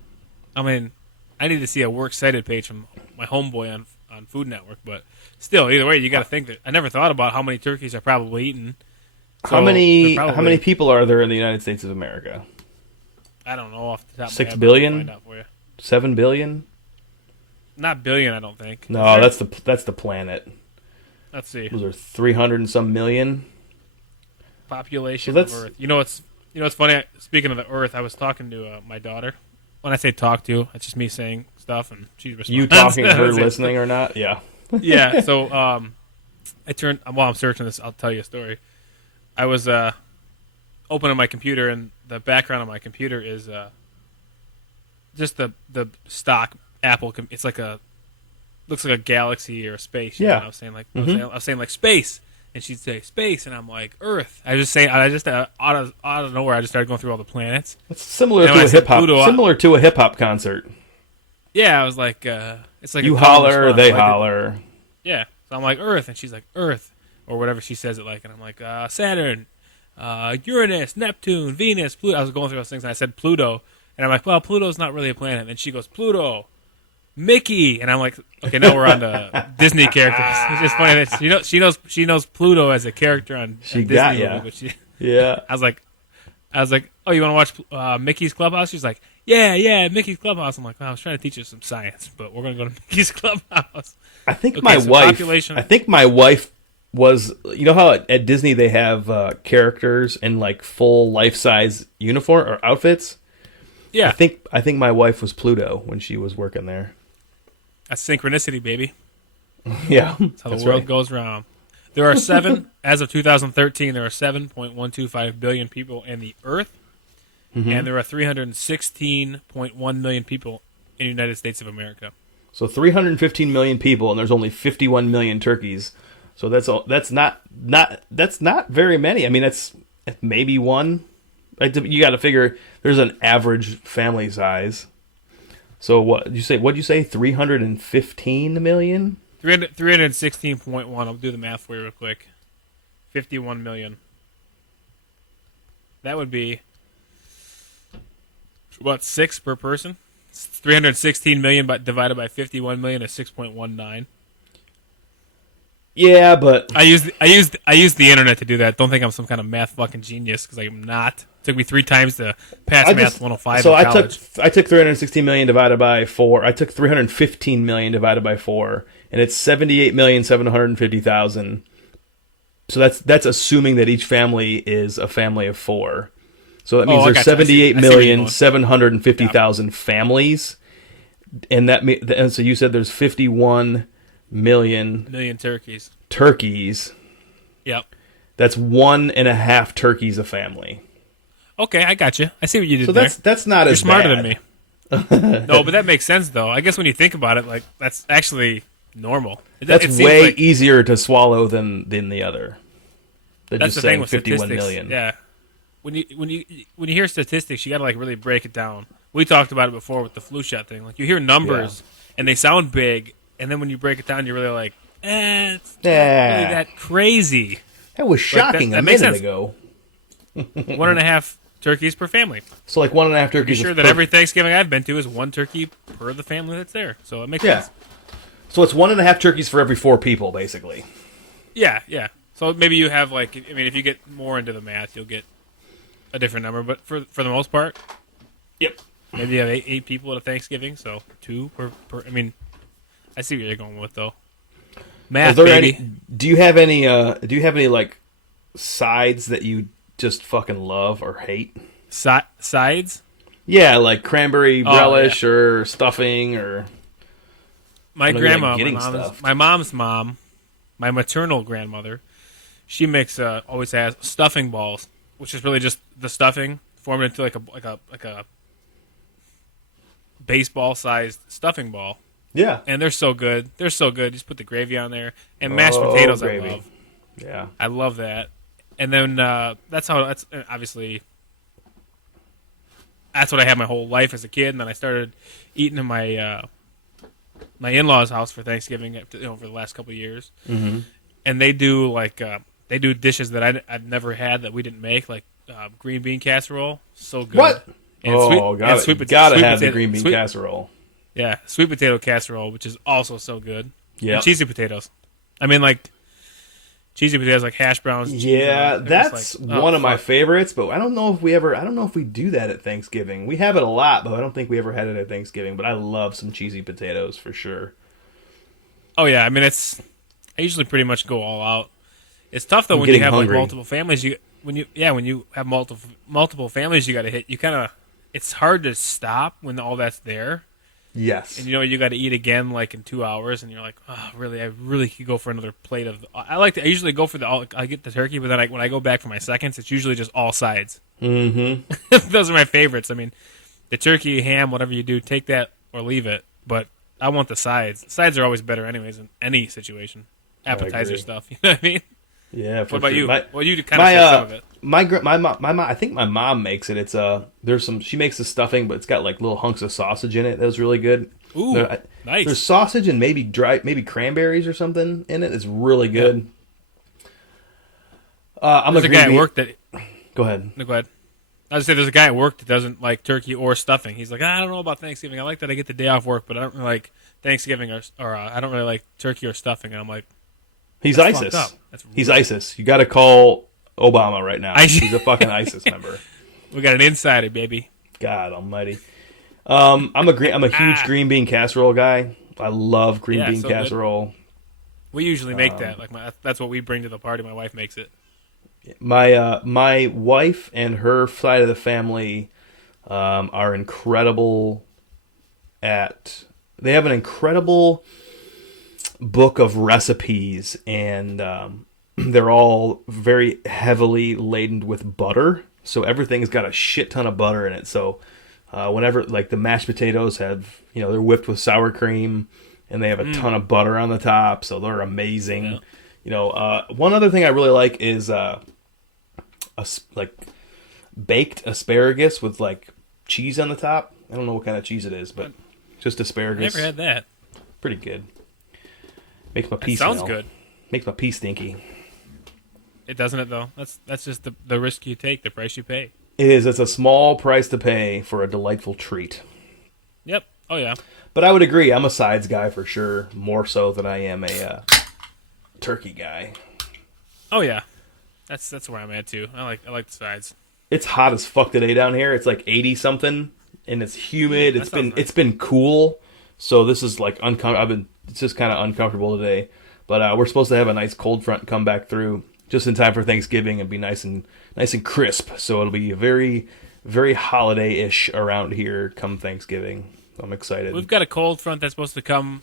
I mean, I need to see a works cited page from my homeboy on Food Network, but still, either way, you got to think that I never thought about how many turkeys are probably eaten. So how many people are there in the United States of America? I don't know off the top of my 6 head. billion? Find out for you. 7 billion? Not billion, I don't think. No, that's the planet. Let's see. Those are 300 and some million. Population So of Earth. You know what's funny? Speaking of the Earth, I was talking to my daughter. When I say talk to, it's just me saying stuff, and she's responding. You talking, her listening or not? Yeah. Yeah. So while I'm searching this, I'll tell you a story. I was opening my computer, and the background of my computer is just the stock Apple. It's like looks like a galaxy or a space. Yeah. Know? I was saying like space, and she'd say space, and I'm like Earth. I just out of nowhere, I just started going through all the planets. It's similar to a hip hop concert. Yeah, I was like, it's like you holler, they holler. Yeah, so I'm like Earth, and she's like Earth, or whatever she says it like, and I'm like Saturn, Uranus, Neptune, Venus, Pluto. I was going through those things, and I said Pluto, and I'm like, well, Pluto's not really a planet. And she goes, Pluto, Mickey, and I'm like, okay, now we're on the Disney characters. It's just funny that she knows Pluto as a character on she a Disney got movie, ya. but Yeah. I was like, oh, you want to watch Mickey's Clubhouse? She's like, yeah, Mickey's Clubhouse. I'm like, well, I was trying to teach you some science, but we're gonna go to Mickey's Clubhouse. I think Okay, my so wife. population- I think my wife was. You know how at Disney they have characters in like full life size uniform or outfits. Yeah, I think my wife was Pluto when she was working there. that's synchronicity, baby. Yeah, That's how the world goes round. There are as of 2013, there are 7.125 billion people in the Earth, and there are 316.1 million people in the United States of America. So 315 million people, and there's only 51 million turkeys. So that's not very many. I mean, that's maybe one. You got to figure there's an average family size. So what'd you say? 315 million? 316.1. I'll do the math for you real quick. 51 million. That would be what, 6 per person? 316 million divided by 51 million is 6.19. Yeah, but I used the internet to do that. Don't think I'm some kind of math fucking genius, because I'm not. It took me 3 times to pass Math 105 so in college. I took 316 million divided by 4. I took 315 million divided by 4, and it's 78,750,000. So that's assuming that each family is a family of 4. So that means there's 78,750,000 families, and so you said there's 51 million turkeys. Turkeys. Yep. That's 1.5 turkeys a family. Okay, I got you. I see what you did So there. that's not You're as smarter bad. than me. No, but that makes sense, though. I guess when you think about it, like, that's actually normal. That's it seems way like, easier to swallow than the other. Than that's just the thing saying with 51 statistics. million. Yeah. When you hear statistics, you got to like really break it down. We talked about it before with the flu shot thing. Like, you hear numbers and they sound big, and then when you break it down, you're really like, it's not really that crazy. That was shocking that a makes minute sense. ago. 1.5 turkeys per family. So like 1.5 Be turkeys. sure that every Thanksgiving I've been to is 1 turkey per the family that's there. So it makes sense. So it's 1.5 turkeys for every 4 people, basically. Yeah. So maybe you have like, I mean, if you get more into the math, you'll get a different number. But for the most part, Yep. maybe you have eight people at a Thanksgiving, so 2 per. I mean, I see what you're going with though. Math, baby. Do you have any like sides that you just fucking love or hate? Sides? Yeah, like cranberry Oh, relish or stuffing or. My I know you like grandma, getting stuffed. my mom's mom, my maternal grandmother, she makes always has stuffing balls, which is really just the stuffing formed into like a baseball sized stuffing ball. Yeah. And they're so good. They're so good. Just put the gravy on there and mashed Oh, potatoes. gravy. I love. Yeah. I love that. And then that's obviously that's what I had my whole life as a kid. And then I started eating in my my in-laws' house for Thanksgiving over the last couple of years. Mm-hmm. And they do they do dishes that I'd never had that we didn't make, like green bean casserole. So good. What? And Gotta sweet have the potato- green bean sweet- casserole. Yeah, sweet potato casserole, which is also so good. Yeah. And cheesy potatoes. I mean, like cheesy potatoes, like hash browns. Yeah, cheese on it. that's It's like, one of my fuck. favorites, but I don't know if we do that at Thanksgiving. We have it a lot, but I don't think we ever had it at Thanksgiving, but I love some cheesy potatoes for sure. Oh yeah, I mean I usually pretty much go all out. It's tough though I'm when you getting have hungry. like multiple families. When you have multiple families, you got to hit. You kind of it's hard to stop when all that's there. Yes. And you got to eat again like in 2 hours, and you're like, oh, really? I really could go for another plate of. I usually go for I get the turkey, but then when I go back for my seconds, it's usually just all sides. Mm-hmm. Those are my favorites. I mean, the turkey, ham, whatever you do, take that or leave it. But I want the sides. Sides are always better, anyways, in any situation. Appetizer agree. stuff. You know what I mean? Yeah. For What about sure. you? My, You kind of said some of it. my mom, I think my mom makes it. It's she makes the stuffing, but it's got like little hunks of sausage in it. That was really good. Ooh, nice. There's sausage and maybe cranberries or something in it. It's really good. I'm There's a guy at work that. Go ahead. No, go ahead. I was say there's a guy at work that doesn't like turkey or stuffing. He's like, I don't know about Thanksgiving. I like that I get the day off work, but I don't really like Thanksgiving or I don't really like turkey or stuffing. And I'm like, He's that's ISIS. fucked up. That's He's ISIS. You got to call Obama right now. ISIS. He's a fucking ISIS member. we got an insider, baby. God Almighty. I'm a huge green bean casserole guy. I love green bean so good. casserole. We usually make that. Like that's what we bring to the party. My wife makes it. My wife and her side of the family are incredible at. They have an incredible book of recipes, and they're all very heavily laden with butter. So everything's got a shit ton of butter in it. So whenever like the mashed potatoes have, they're whipped with sour cream, and they have a ton of butter on the top. So they're amazing. Yeah. One other thing I really like is like baked asparagus with like cheese on the top. I don't know what kind of cheese it is, but just asparagus. I never had that. Pretty good. Makes my pee Sounds smell. good. Makes my pee stinky. It doesn't it though. That's just the risk you take, the price you pay. It is. It's a small price to pay for a delightful treat. Yep. Oh yeah. But I would agree. I'm a sides guy for sure, more so than I am a turkey guy. Oh yeah. That's where I'm at too. I like the sides. It's hot as fuck today down here. It's like 80 something, and it's humid. That sounds nice. It's been cool, so this is like uncomfortable. It's just kind of uncomfortable today. But we're supposed to have a nice cold front come back through just in time for Thanksgiving and be nice and crisp. So it'll be very, very holiday-ish around here come Thanksgiving. I'm excited. We've got a cold front that's supposed to come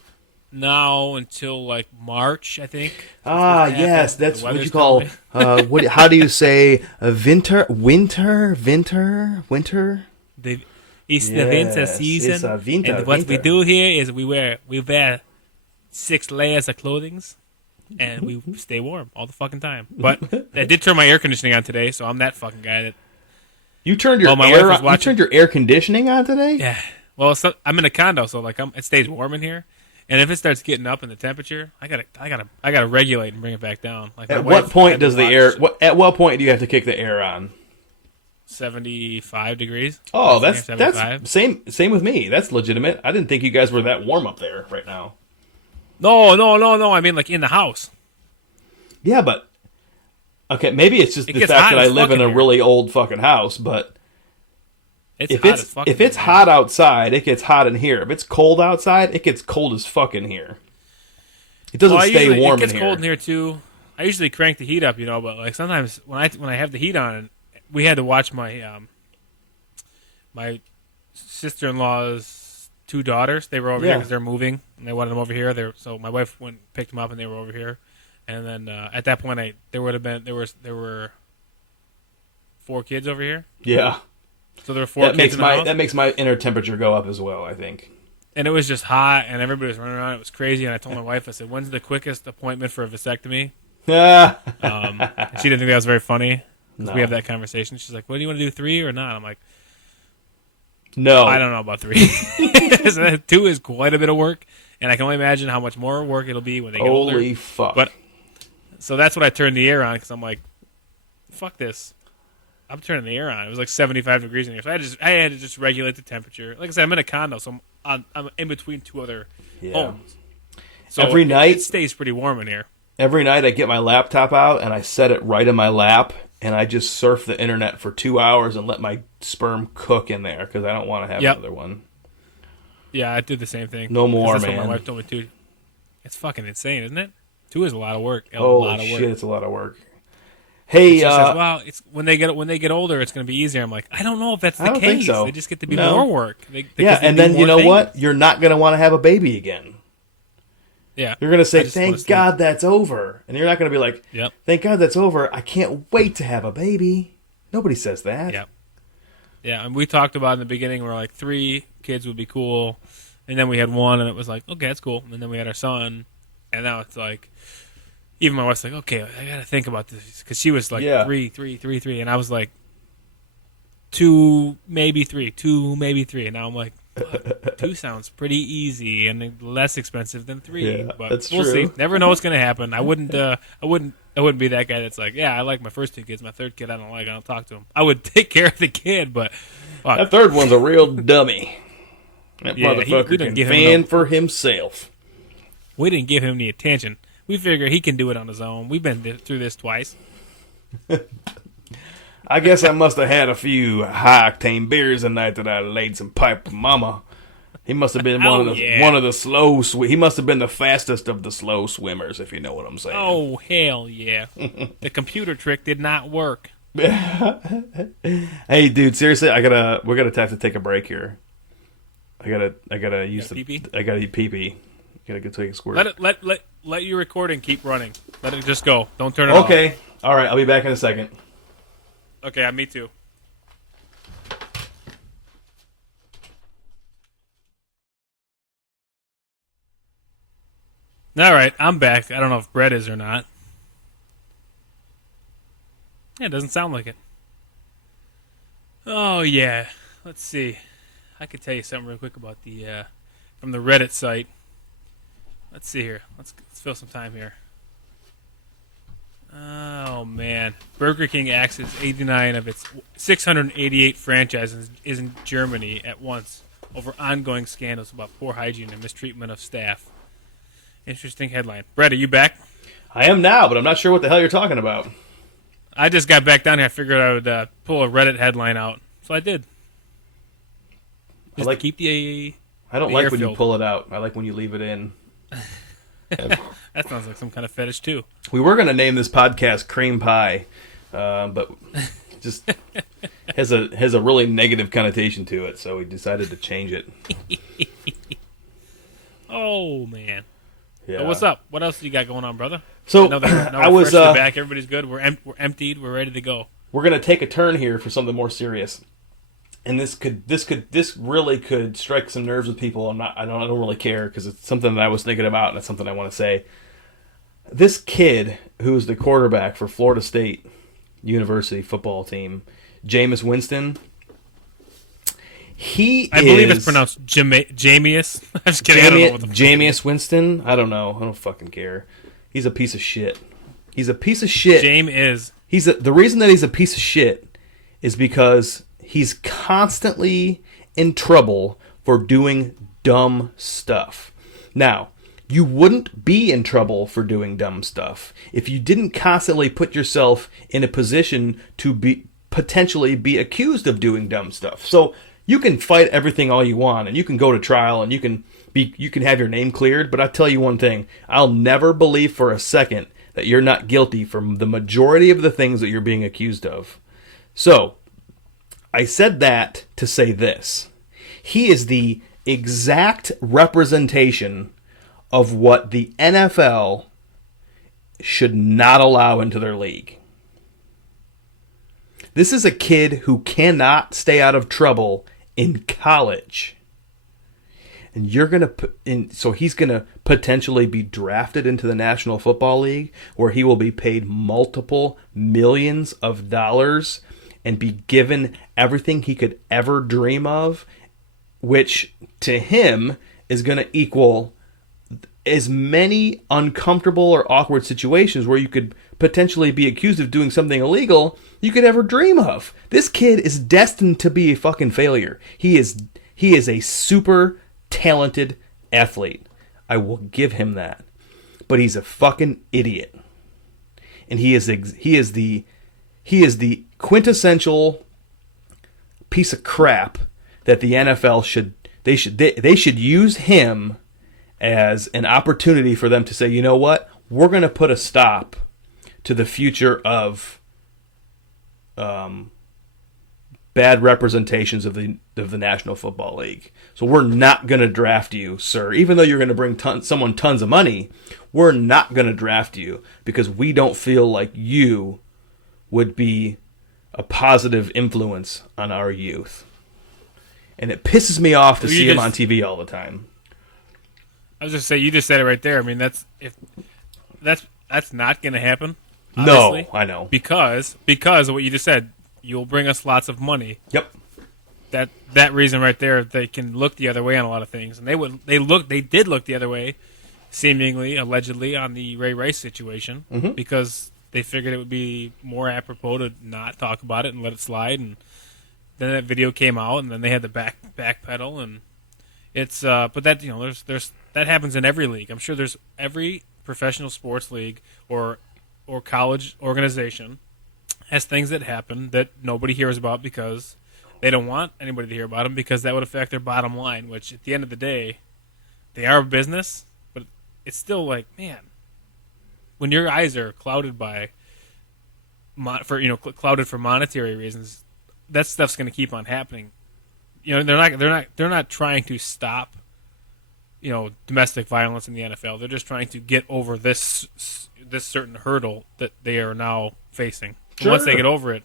now until like March, I think. Yes, that's The what you weather's call. coming. How do you say winter? It's the Yes, winter season, it's a winter, and what we winter. do here is we wear 6 layers of clothing, and we stay warm all the fucking time. But I did turn my air conditioning on today, so I'm that fucking guy that. You turned your my air. wife was You watching- turned your air conditioning on today. Yeah. Well, I'm in a condo, so like it stays warm in here, and if it starts getting up in the temperature, I gotta regulate and bring it back down. Like my At wife what point had to does the watch air? At what point do you have to kick the air on? 75 degrees? Oh, I think that's 75. same with me. That's legitimate. I didn't think you guys were that warm up there right now. No. I mean, like in the house. Yeah, but okay, maybe it's just It the gets fact hot that I as live fuck in in a here. really old fucking house. But It's if hot it's as fuck if in it's here. hot outside, it gets hot in here. If it's cold outside, it gets cold as fuck in here. It doesn't stay warm It gets in cold in here. here too. I usually crank the heat up, but like sometimes when I have the heat on, we had to watch my my sister-in-law's 2 daughters. They were over here Yeah. because they're moving, and they wanted them over here. So my wife went and picked them up, and they were over here. And then at that point, there were 4 kids over here. Yeah. So there were 4 kids in the house. That makes my inner temperature go up as well, I think. And it was just hot, and everybody was running around. It was crazy. And I told my wife, I said, "When's the quickest appointment for a vasectomy?" Ah. And she didn't think that was very funny. No. We have that conversation. She's like, "What do you want to do, 3 or not?" I'm like, No. I don't know about 3. 2 is quite a bit of work, and I can only imagine how much more work it'll be when they get older. Holy fuck. But so that's what I turned the air on because I'm like, "Fuck this." I'm turning the air on. It was like 75 degrees in here, so I had to just regulate the temperature. Like I said, I'm in a condo, so I'm in between 2 other homes. So Every night it stays pretty warm in here. Every night I get my laptop out and I set it right in my lap and I just surf the internet for 2 hours and let my sperm cook in there because I don't want to have another one. Yeah, I did the same thing. No more, that's man. What my wife told me too. It's fucking insane, isn't it? 2 is a lot of work. Holy shit, it's a lot of work. Hey, she says, "Well, it's when they get older, it's going to be easier." I'm like, I don't know if that's the I don't case. think so. They just get to be more work. Yeah, and then you know what? You're not going to want to have a baby again. Yeah, you're going to say, I just wanna "Thank God that's over," and you're not going to be like, "Yep, thank God that's over. I can't wait to have a baby." Nobody says that. Yep. Yeah, and we talked about in the beginning, we're like 3 kids would be cool, and then we had 1, and it was like, okay, that's cool. And then we had our son, and now it's like, even my wife's like, okay, I got to think about this because she was like 3, and I was like 2, maybe 3, and now I'm like, 2 sounds pretty easy and less expensive than 3. Yeah, but that's we'll true. see. Never know what's gonna happen. I wouldn't be that guy that's like, yeah, I like my first 2 kids. My 3rd kid, I don't like. I don't talk to him. I would take care of the kid, but fuck. That 3rd one's a real dummy. That motherfucker we didn't can give him fend for himself. We didn't give him the attention. We figure he can do it on his own. We've been through this twice. I guess I must have had a few high-octane beers the night that I laid some pipe with Mama. He must have been one of the slow. He must have been the fastest of the slow swimmers, if you know what I'm saying. Oh hell yeah! The computer trick did not work. Hey, dude, seriously, we're gonna have to take a break here. I gotta use pee-pee? I gotta eat pee-pee. Gotta go take a squirt. Let your recording keep running. Let it just go. Don't turn it off. Okay. All right. I'll be back in a second. Okay, me too. All right, I'm back. I don't know if Brett is or not. Yeah, it doesn't sound like it. Oh yeah. Let's see. I could tell you something real quick about the from the Reddit site. Let's see here. Let's fill some time here. Oh man, Burger King axes 89 of its 688 franchises is in Germany at once over ongoing scandals about poor hygiene and mistreatment of staff. Interesting headline. Brett, are you back? I am now, but I'm not sure what the hell you're talking about. I just got back down here. I figured I would pull a Reddit headline out, so I did. Just to keep the. I don't the like when you filled. pull it out. I like when you leave it in. That sounds like some kind of fetish too. We were going to name this podcast Cream Pie, but just has a really negative connotation to it, so we decided to change it. Oh man. Yeah. So what's up? What else do you got going on, brother? So I was back. Everybody's good. We're emptied. We're ready to go. We're going to take a turn here for something more serious. And this really could strike some nerves with people. I don't really care because it's something that I was thinking about and it's something I want to say. This kid who's the quarterback for Florida State University football team, Jameis Winston. I believe it's pronounced Jameis. I'm just kidding. I don't know what the Jameis Winston. I don't know. I don't fucking care. He's a piece of shit. He's a piece of shit. James is. The reason that he's a piece of shit is because he's constantly in trouble for doing dumb stuff. Now, you wouldn't be in trouble for doing dumb stuff if you didn't constantly put yourself in a position to potentially be accused of doing dumb stuff. So you can fight everything all you want, and you can go to trial, and you can have your name cleared. But I tell you one thing: I'll never believe for a second that you're not guilty for the majority of the things that you're being accused of. So I said that to say this. He is the exact representation of what the NFL should not allow into their league. This is a kid who cannot stay out of trouble in college. And you're going to put in, so he's going to potentially be drafted into the National Football League, where he will be paid multiple millions of dollars and be given everything he could ever dream of, which to him is going to equal as many uncomfortable or awkward situations where you could potentially be accused of doing something illegal you could ever dream of. This kid is destined to be a fucking failure. He is a super talented athlete. I will give him that. But he's a fucking idiot. And he is the quintessential piece of crap that the NFL should use him as an opportunity for them to say, you know what? We're going to put a stop to the future of bad representations of the National Football League. So we're not going to draft you, sir. Even though you're going to bring someone tons of money, we're not going to draft you because we don't feel like you would be a positive influence on our youth. And it pisses me off to see him on TV all the time. I was just say you just said it right there. I mean, that's not going to happen. Obviously. No, I know because of what you just said. You'll bring us lots of money. Yep. That reason right there, they can look the other way on a lot of things, and they did look the other way, seemingly, allegedly, on the Ray Rice situation because they figured it would be more apropos to not talk about it and let it slide, and then that video came out, and then they had the backpedal, and it's but that there's that happens in every league. I'm sure there's every professional sports league or college organization has things that happen that nobody hears about because they don't want anybody to hear about them because that would affect their bottom line, which at the end of the day, they are a business, but it's still like, man, when your eyes are clouded by clouded for monetary reasons, that stuff's going to keep on happening. They're not trying to stop domestic violence in the NFL. They're just trying to get over this certain hurdle that they are now facing. Sure. Once they get over it,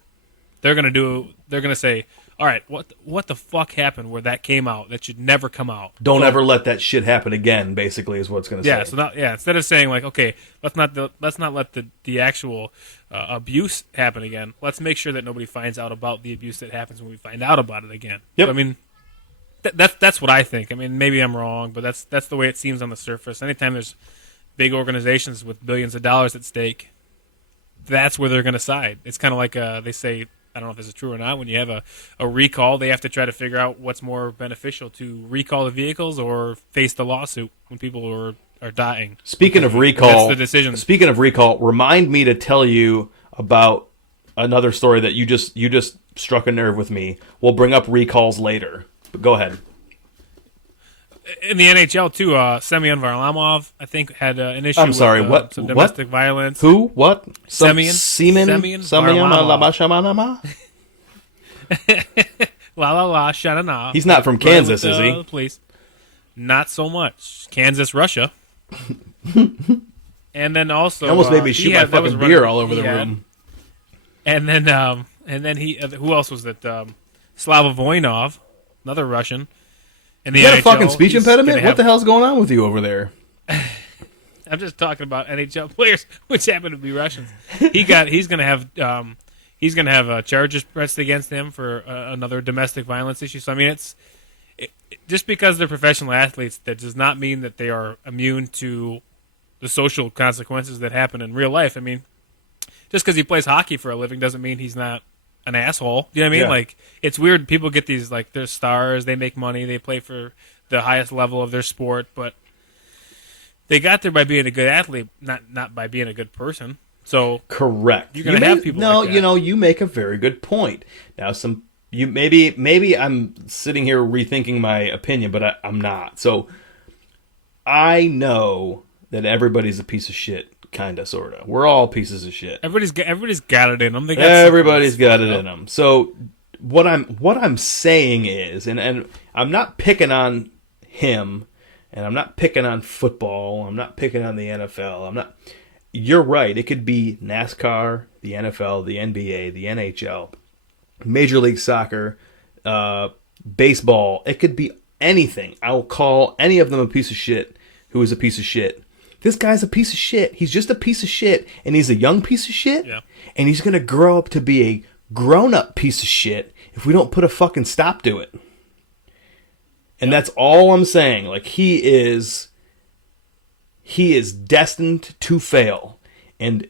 they're gonna say, all right, what the fuck happened where that came out? That should never come out. Don't ever let that shit happen again. Basically, is what it's gonna say. Yeah. Instead of saying like, okay, let's not let the actual abuse happen again. Let's make sure that nobody finds out about the abuse that happens when we find out about it again. Yep. So, I mean, that's what I think. I mean, maybe I'm wrong, but that's the way it seems on the surface. Anytime there's big organizations with billions of dollars at stake, that's where they're going to side. It's kind of like they say, I don't know if this is true or not, when you have a recall, they have to try to figure out what's more beneficial, to recall the vehicles or face the lawsuit when people are dying. Speaking of recall, that's the decision. Speaking of recall, remind me to tell you about another story that you just struck a nerve with me. We'll bring up recalls later, but go ahead. In the NHL, too, Semyon Varlamov, I think, had an issue with some domestic violence. Who? What? Semyon Varlamov? La shanana. He's not from Kansas, is he? Please. Not so much. Kansas, Russia. And then also... He almost made me shoot my fucking beer all over the room. And then he... who else was it? Slava Voinov, another Russian. In the you got NHL, a fucking speech impediment? What the hell's going on with you over there? I'm just talking about NHL players, which happen to be Russians. He's going to have charges pressed against him for another domestic violence issue. So I mean, just because they're professional athletes, that does not mean that they are immune to the social consequences that happen in real life. I mean, just because he plays hockey for a living doesn't mean he's not an asshole. You know what I mean? Yeah. Like, it's weird. People get these, like, they're stars, they make money, they play for the highest level of their sport, but they got there by being a good athlete, not by being a good person. So correct. You're going to have people like that. You make a very good point. Now, maybe I'm sitting here rethinking my opinion, but I'm not. So I know that everybody's a piece of shit. Kinda, sorta. We're all pieces of shit. Everybody's got it in them. Everybody's got it in them. So what I'm saying is, and I'm not picking on him, and I'm not picking on football. I'm not picking on the NFL. I'm not. You're right. It could be NASCAR, the NFL, the NBA, the NHL, Major League Soccer, baseball. It could be anything. I'll call any of them a piece of shit who is a piece of shit. This guy's a piece of shit. He's just a piece of shit, and he's a young piece of shit, and he's going to grow up to be a grown-up piece of shit if we don't put a fucking stop to it. And that's all I'm saying. Like, he is destined to fail, and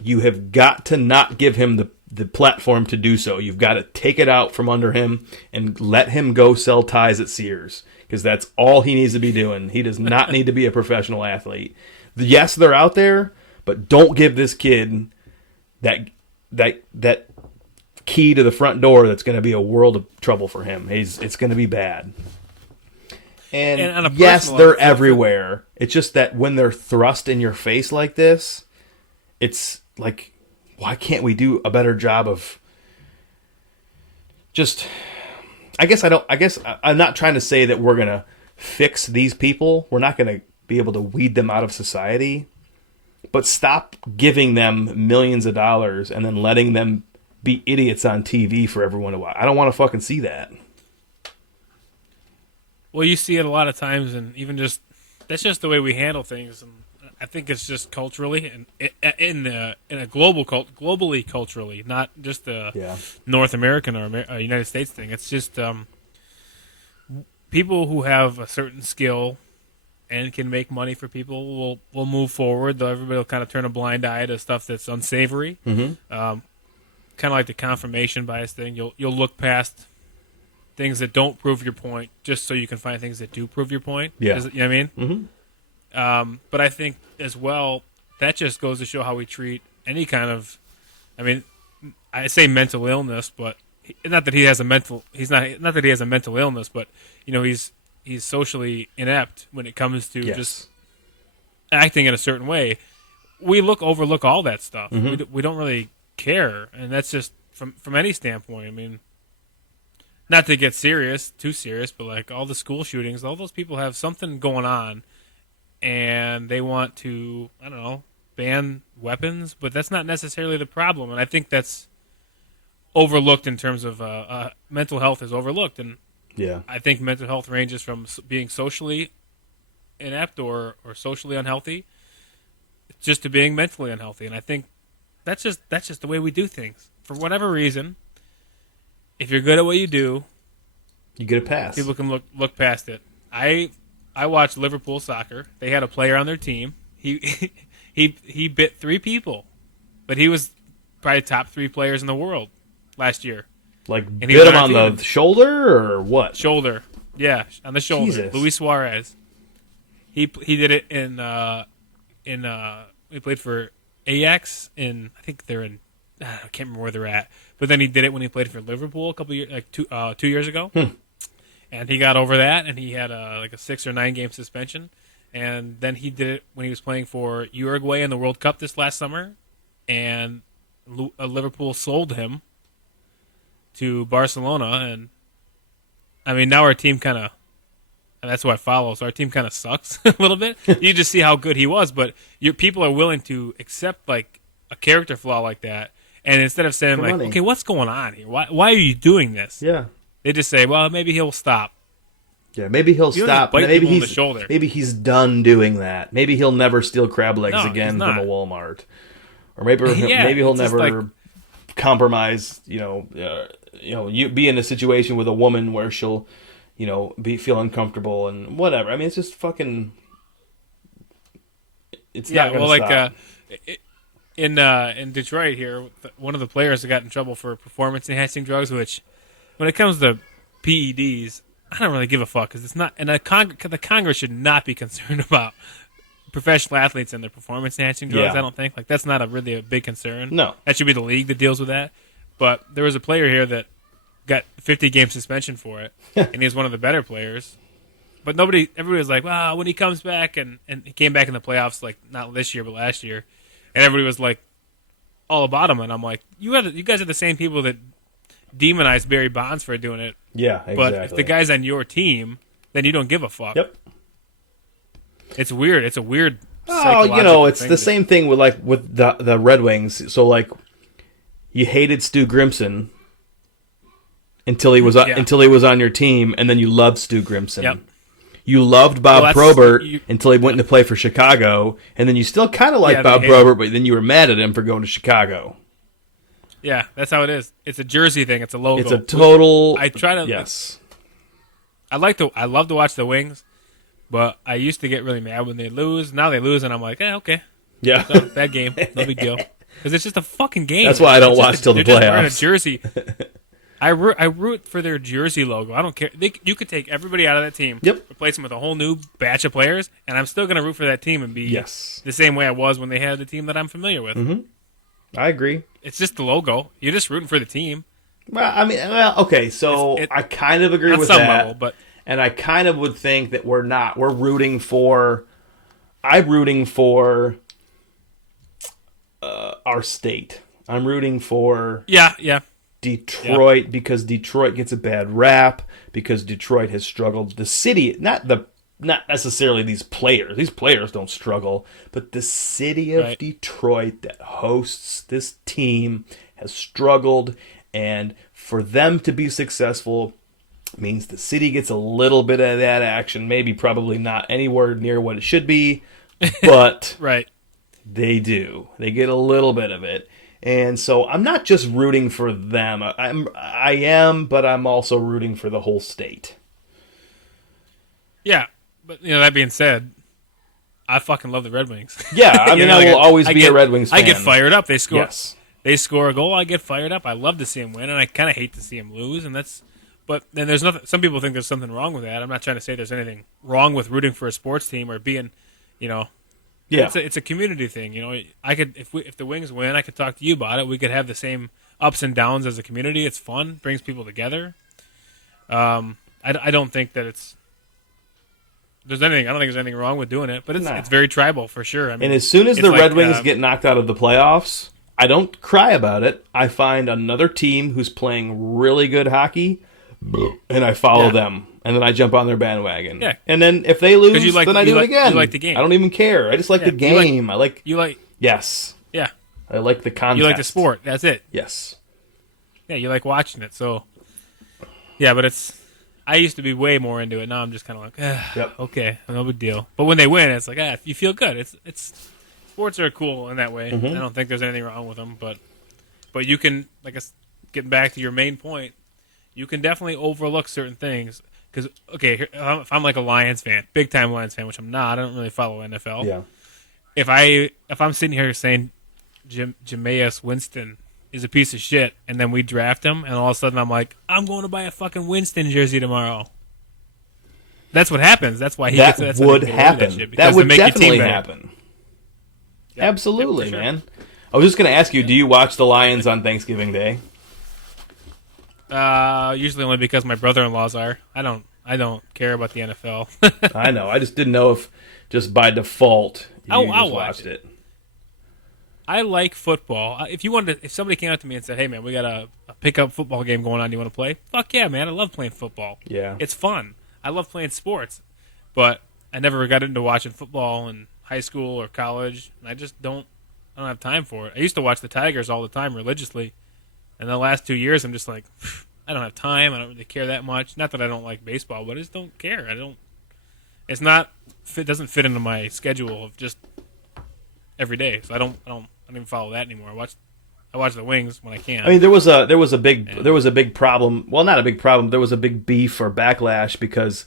you have got to not give him the platform to do so. You've got to take it out from under him and let him go sell ties at Sears, because that's all he needs to be doing. He does not need to be a professional athlete. Yes, they're out there, but don't give this kid that key to the front door that's going to be a world of trouble for him. It's going to be bad. And yes, they're everywhere. It's just that when they're thrust in your face like this, it's like, why can't we do a better job of just... I guess I'm not trying to say that we're going to fix these people. We're not going to be able to weed them out of society. But stop giving them millions of dollars and then letting them be idiots on TV for everyone to watch. I don't want to fucking see that. Well, you see it a lot of times, and even just that's just the way we handle things. And I think it's just culturally and in a globally culturally, not just a North American or United States thing. It's just people who have a certain skill and can make money for people will move forward. Everybody will kind of turn a blind eye to stuff that's unsavory. Mm-hmm. Kind of like the confirmation bias thing. You'll look past things that don't prove your point just so you can find things that do prove your point. Yeah. You know what I mean? Mm-hmm. But I think as well, that just goes to show how we treat any kind of, I mean, I say mental illness, but not that he has a mental illness, but you know, he's socially inept when it comes to just acting in a certain way. We overlook all that stuff. Mm-hmm. We don't really care, and that's just from any standpoint. I mean, not to get too serious, but like all the school shootings, all those people have something going on, and they want to, I don't know, ban weapons, but that's not necessarily the problem. And I think that's overlooked in terms of mental health is overlooked. And I think mental health ranges from being socially inept or socially unhealthy just to being mentally unhealthy. And I think that's just the way we do things. For whatever reason, if you're good at what you do, you get a pass. People can look past it. I watched Liverpool soccer. They had a player on their team. He bit 3 people, but he was probably top 3 players in the world last year. Like bit him on the shoulder or what? Shoulder, yeah, on the shoulder. Jesus. Luis Suarez. He did it in he played for Ajax in, I think they're in, I can't remember where they're at, but then he did it when he played for Liverpool a couple years, like 2 years ago, and he got over that, and he had like a 6 or 9 game suspension, and then he did it when he was playing for Uruguay in the World Cup this last summer, and Liverpool sold him to Barcelona, and I mean now our team kind of, and that's who I follow, so our team kind of sucks a little bit. You just see how good he was, but your people are willing to accept like a character flaw like that. And instead of saying, like, okay, what's going on here? Why are you doing this? Yeah. They just say, well, maybe he'll stop. Yeah, maybe he'll stop. Maybe he's done doing that. Maybe he'll never steal crab legs again from a Walmart. Or maybe he'll never compromise, you be in a situation with a woman where she'll, feel uncomfortable and whatever. I mean, it's just fucking... It's not going to stop. In Detroit here, one of the players got in trouble for performance-enhancing drugs, which, when it comes to PEDs, I don't really give a fuck, because it's not. And the Congress should not be concerned about professional athletes and their performance-enhancing drugs. I don't think that's not really a big concern. No, that should be the league that deals with that. But there was a player here that got 50-game suspension for it, and he's one of the better players. But everybody was like, "Wow, when he comes back," and he came back in the playoffs, like not this year but last year. And everybody was like, all about him, and I'm like, you guys are the same people that demonize Barry Bonds for doing it. Yeah, exactly. But if the guy's on your team, then you don't give a fuck. Yep. It's weird. It's a weird. Oh, it's thing the same thing with the Red Wings. So you hated Stu Grimson until he was on your team, and then you loved Stu Grimson. Yep. You loved Bob Probert you- until he went to play for Chicago, and then you still kind of like Bob Probert, but then you were mad at him for going to Chicago. Yeah, that's how it is. It's a jersey thing. It's a logo. It's a total. I try to. Yes. I love to watch the Wings, but I used to get really mad when they lose. Now they lose, and I'm like, okay, Yeah. so, bad game, no big deal, because it's just a fucking game. That's why I don't watch till the they're just wearing a playoffs. jersey. I root for their jersey logo. I don't care. You could take everybody out of that team, Yep. replace them with a whole new batch of players, and I'm still going to root for that team and be Yes. the same way I was when they had the team that I'm familiar with. Mm-hmm. I agree. It's just the logo. You're just rooting for the team. Well, I mean, okay, so I kind of agree on with some that. level, but And I kind of would think that we're not. We're rooting for. I'm rooting for our state. I'm rooting for yeah. Detroit because Detroit gets a bad rap because Detroit has struggled. The city, not necessarily these players. These players don't struggle, but the city of Right. Detroit that hosts this team has struggled, and for them to be successful means the city gets a little bit of that action. Maybe probably not anywhere near what it should be, but Right. they do. They get a little bit of it. And so I'm not just rooting for them. I am, but I'm also rooting for the whole state. Yeah, but that being said, I fucking love the Red Wings. Yeah, I mean, I will always be a Red Wings fan. I get fired up. They score. Yes. They score a goal. I get fired up. I love to see them win, and I kind of hate to see them lose. And that's. But then there's nothing. Some people think there's something wrong with that. I'm not trying to say there's anything wrong with rooting for a sports team or being, Yeah. It's a community thing. I could if the Wings win, I could talk to you about it. We could have the same ups and downs as a community. It's fun, brings people together. I don't think that there's anything. I don't think there's anything wrong with doing it, but it's very tribal for sure. I mean, And as soon as it's the Red like, Wings get knocked out of the playoffs, I don't cry about it. I find another team who's playing really good hockey, and I follow them. And then I jump on their bandwagon. Yeah. And then if they lose, you like- then I you do like- it again. you like the game. I don't even care. I just like the you like- game. Yes. Yeah, I like the contest. you like the sport. That's it. Yes. Yeah, you like watching it. So, yeah, but I used to be way more into it. Now I'm just kind of like, Yep. okay, no big deal. But when they win, it's like, you feel good. It's sports are cool in that way. Mm-hmm. I don't think there's anything wrong with them, but you can, getting back to your main point, you can definitely overlook certain things. Because, okay, if I'm like a Lions fan, big time Lions fan, which I'm not, I don't really follow NFL. Yeah. If I'm sitting here saying Jameis Winston is a piece of shit, and then we draft him, and all of a sudden I'm like, I'm going to buy a fucking Winston jersey tomorrow. That's what happens. That's why That would happen. That would definitely happen. Yep. Absolutely, Yep, for sure. man. I was just going to ask you, do you watch the Lions on Thanksgiving Day? Usually only because my brother-in-laws are. I don't care about the NFL. I know. I just didn't know if just by default you I'll just watch watched it. I like football. If somebody came up to me and said, "Hey, man, we got a pickup football game going on. You want to play?" Fuck yeah, man! I love playing football. Yeah. It's fun. I love playing sports, but I never got into watching football in high school or college. And I don't have time for it. I used to watch the Tigers all the time religiously, and the last 2 years, I'm just like, I don't have time. I don't really care that much. Not that I don't like baseball, but I just don't care. It's not. It doesn't fit into my schedule of just every day. So I don't even follow that anymore. I watch the Wings when I can. I mean, there was a big problem. Well, not a big problem. There was a big beef or backlash because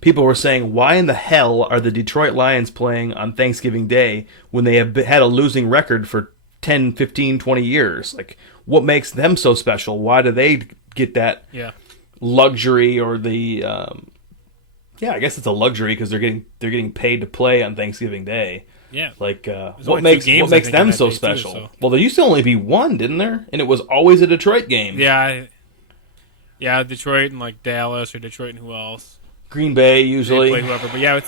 people were saying, why in the hell are the Detroit Lions playing on Thanksgiving Day when they have had a losing record for 10, 15, 20 years? Like, what makes them so special? Why do they get that luxury or the I guess it's a luxury because they're getting paid to play on Thanksgiving Day. Yeah. Like, only what 2 makes games, I think, them on that so day, too, special? so. Well, there used to only be one, didn't there? And it was always a Detroit game. Yeah. Detroit and like Dallas or Detroit and who else? Green Bay They usually. play whoever. But yeah,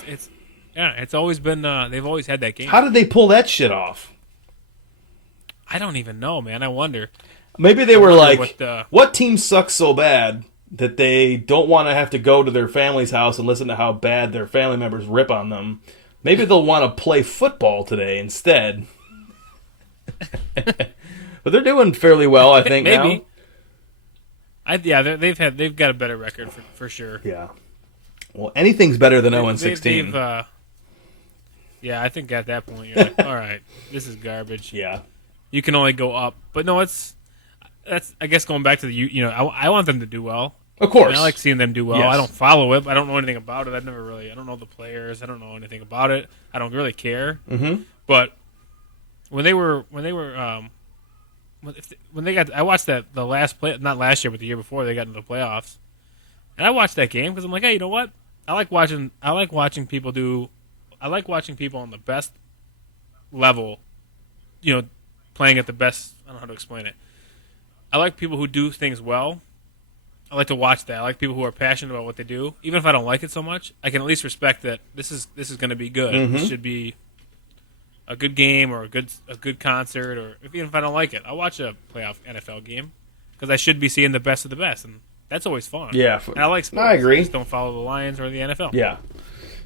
it's always been. They've always had that game. How did they pull that shit off? I don't even know, man. I wonder. Maybe they were wonder like, what team sucks so bad that they don't want to have to go to their family's house and listen to how bad their family members rip on them? Maybe they'll want to play football today instead. But they're doing fairly well, I think, Maybe. now. They've got a better record for sure. Yeah. Well, anything's better than 0-16. Yeah, I think at that point you're like, all right, this is garbage. Yeah. You can only go up, but no, that's I guess going back to I want them to do well. Of course. I mean, I like seeing them do well. Yes. I don't follow it. I don't know anything about it. I don't know the players. I don't know anything about it. I don't really care. Mm-hmm. But when they got, I watched the last play, not last year, but the year before they got into the playoffs, and I watched that game because I'm like, hey, you know what? I like watching people on the best level, playing at the best. I don't know how to explain it. I like people who do things well. I like to watch that. I like people who are passionate about what they do. Even if I don't like it so much, I can at least respect that this is going to be good. Mm-hmm. This should be a good game or a good concert. Or even if I don't like it, I'll watch a playoff NFL game because I should be seeing the best of the best, and that's always fun. Yeah, and I like sports. I agree. Just don't follow the Lions or the NFL. Yeah.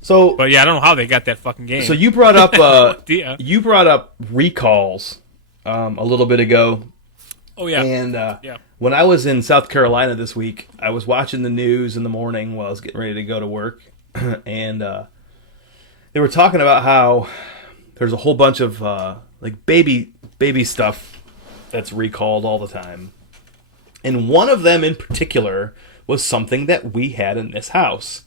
So, but yeah, I don't know how they got that fucking game. So you brought up Yeah. you brought up recalls a little bit ago. Oh yeah. And yeah. When I was in South Carolina this week, I was watching the news in the morning while I was getting ready to go to work, and they were talking about how there's a whole bunch of like baby stuff that's recalled all the time, and one of them in particular was something that we had in this house,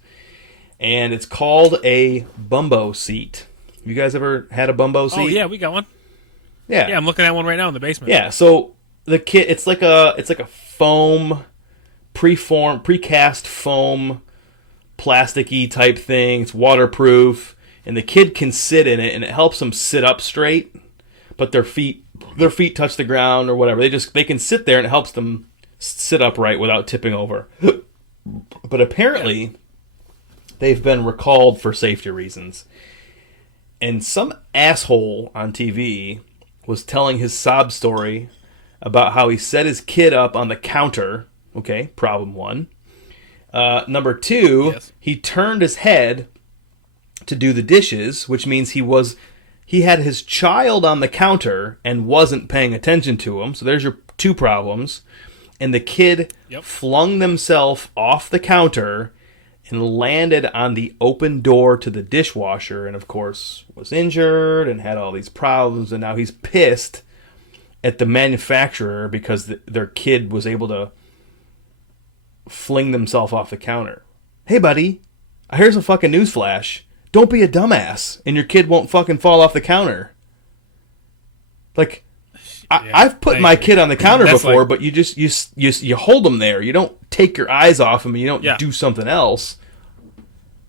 and it's called a Bumbo seat. You guys ever had a Bumbo seat? Oh yeah, we got one. Yeah, I'm looking at one right now in the basement. Yeah, so the kit, it's like a foam, precast foam, plasticky type thing. It's waterproof, and the kid can sit in it, and it helps them sit up straight. But their feet touch the ground or whatever. They can sit there, and it helps them sit upright without tipping over. But apparently, they've been recalled for safety reasons. And some asshole on TV was telling his sob story about how he set his kid up on the counter. Okay, problem one. Number two, Yes. He turned his head to do the dishes, which means he had his child on the counter and wasn't paying attention to him. So there's your two problems. And the kid flung themselves off the counter and landed on the open door to the dishwasher, and of course was injured and had all these problems, and now he's pissed at the manufacturer because their kid was able to fling themselves off the counter. Hey buddy, here's a fucking newsflash. Don't be a dumbass and your kid won't fucking fall off the counter. Like, I've put my kid on the counter before, but you just you hold them there. You don't take your eyes off them and you don't do something else.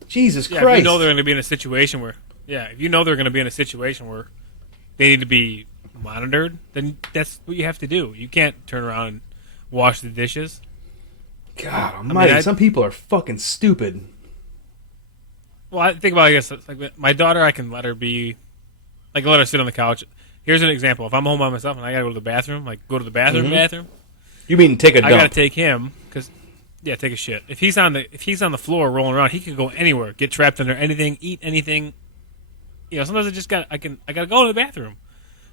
Jesus Christ. If you know they're going to be in a situation where they need to be monitored, then that's what you have to do. You can't turn around and wash the dishes. God almighty, some people are fucking stupid. Well, I think about, I guess, like my daughter, I can let her let her sit on the couch. Here's an example. If I'm home by myself and I got to go to the bathroom, bathroom. You mean take a dump? I got to take him take a shit. If he's on the floor rolling around, he can go anywhere, get trapped under anything, eat anything. Sometimes I got to go to the bathroom.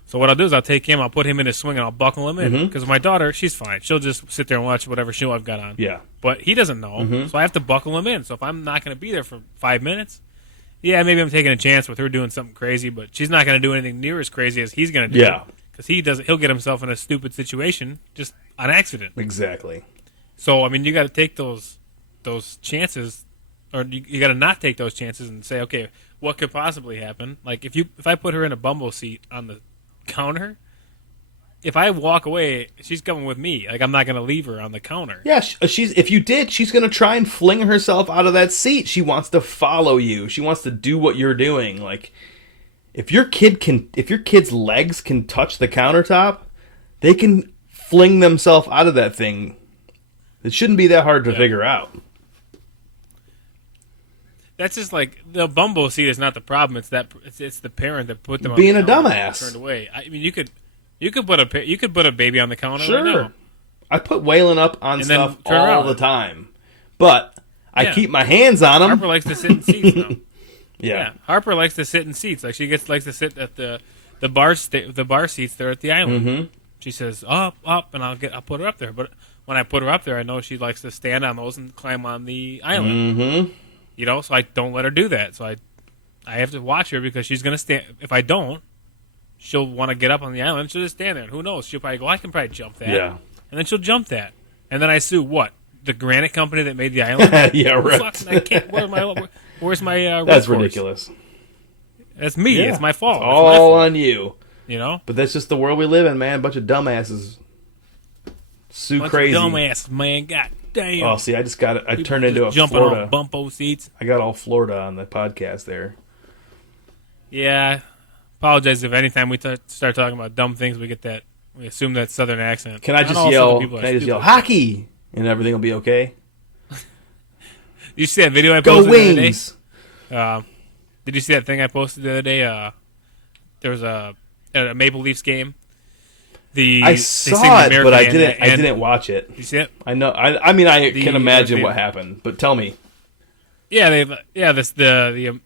So what I'll do is I'll take him, I'll put him in his swing, and I'll buckle him in. Because my daughter, she's fine. She'll just sit there and watch whatever show I've got on. Yeah. But he doesn't know, so I have to buckle him in. So if I'm not going to be there for 5 minutes, maybe I'm taking a chance with her doing something crazy, but she's not going to do anything near as crazy as he's going to do. Yeah. Because he'll get himself in a stupid situation just on accident. Exactly. So, I mean, you got to take those chances, or you got to not take those chances and say, okay, what could possibly happen? Like if I put her in a Bumbo seat on the counter, if I walk away, she's coming with me. Like I'm not going to leave her on the counter. Yeah, she's going to try and fling herself out of that seat. She wants to follow you. She wants to do what you're doing. Like if your kid's legs can touch the countertop, they can fling themselves out of that thing. It shouldn't be that hard to figure out. That's just like the Bumbo seat is not the problem. It's the parent that put them being on a the counter dumbass. and turned away. I mean, you could You could put a baby on the counter right Sure. now. I put Waylon up on And stuff then turn all around. the time, but I Yeah. keep my hands on them. Harper likes to sit in seats now. Yeah. Harper likes to sit in seats. Like likes to sit at the bar seats there at the island. Mm-hmm. She says up, and I'll put her up there. But when I put her up there, I know she likes to stand on those and climb on the island. Mm-hmm. You know, so I don't let her do that. So I have to watch her because she's gonna stand. If I don't, she'll want to get up on the island. She'll just stand there. And who knows? She'll probably go, I can probably jump that. Yeah. And then she'll jump that. And then I sue what? The granite company that made the island? Yeah, right. Fuck, I can't. Where's my That's recourse? ridiculous. That's me. Yeah. It's my fault. It's It's my all fault. on you. You know? But that's just the world we live in, man. A bunch of dumbasses. Sue Bunch crazy. of dumbass, man. God damn. Oh, see, I just got it. I People turned into a just jumping Florida. on bumpo seats. I got all Florida on the podcast there. Yeah. Apologize if anytime we start talking about dumb things, we assume that southern accent. Can I Not just all yell? Southern people are Can I just yell stupid. hockey, and everything will be okay? You see that video I Go posted the other day? Wings! Did you see that thing I posted the other day? There was a Maple Leafs game. I saw it, but I didn't watch it. You see it? I know. I mean, I can imagine the- what happened, but tell me. Yeah, the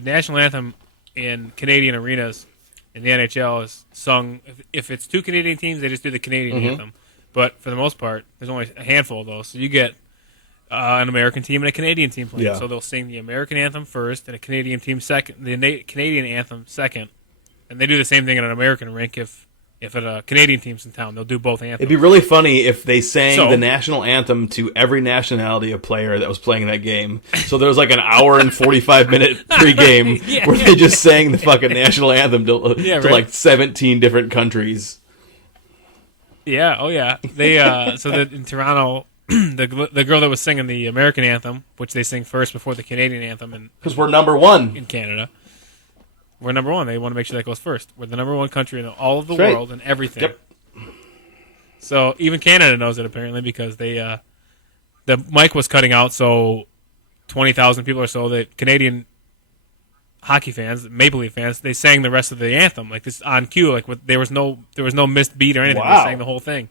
national anthem in Canadian arenas in the NHL is sung. If it's two Canadian teams, they just do the Canadian Mm-hmm. anthem. But for the most part, there's only a handful of those. So you get an American team and a Canadian team playing. Yeah. So they'll sing the American anthem first and a Canadian team second. The Canadian anthem second, and they do the same thing at an American rink. If a Canadian team's in town, they'll do both anthems. It'd be really funny if they sang So- the national anthem to every nationality of player that was playing that game. So there was like an hour and 45-minute pregame Yeah. where they just sang the fucking national anthem to right. like 17 different countries. Yeah, oh yeah. They in Toronto, the girl that was singing the American anthem, which they sing first before the Canadian anthem Because we're number one. in Canada. We're number one. They want to make sure that goes first. We're the number one country in all of the That's right. world and everything. Yep. So even Canada knows it apparently because the mic was cutting out, so 20,000 people or so, the Canadian hockey fans, Maple Leaf fans, they sang the rest of the anthem like this on cue, like there was no missed beat or anything. Wow. They sang the whole thing.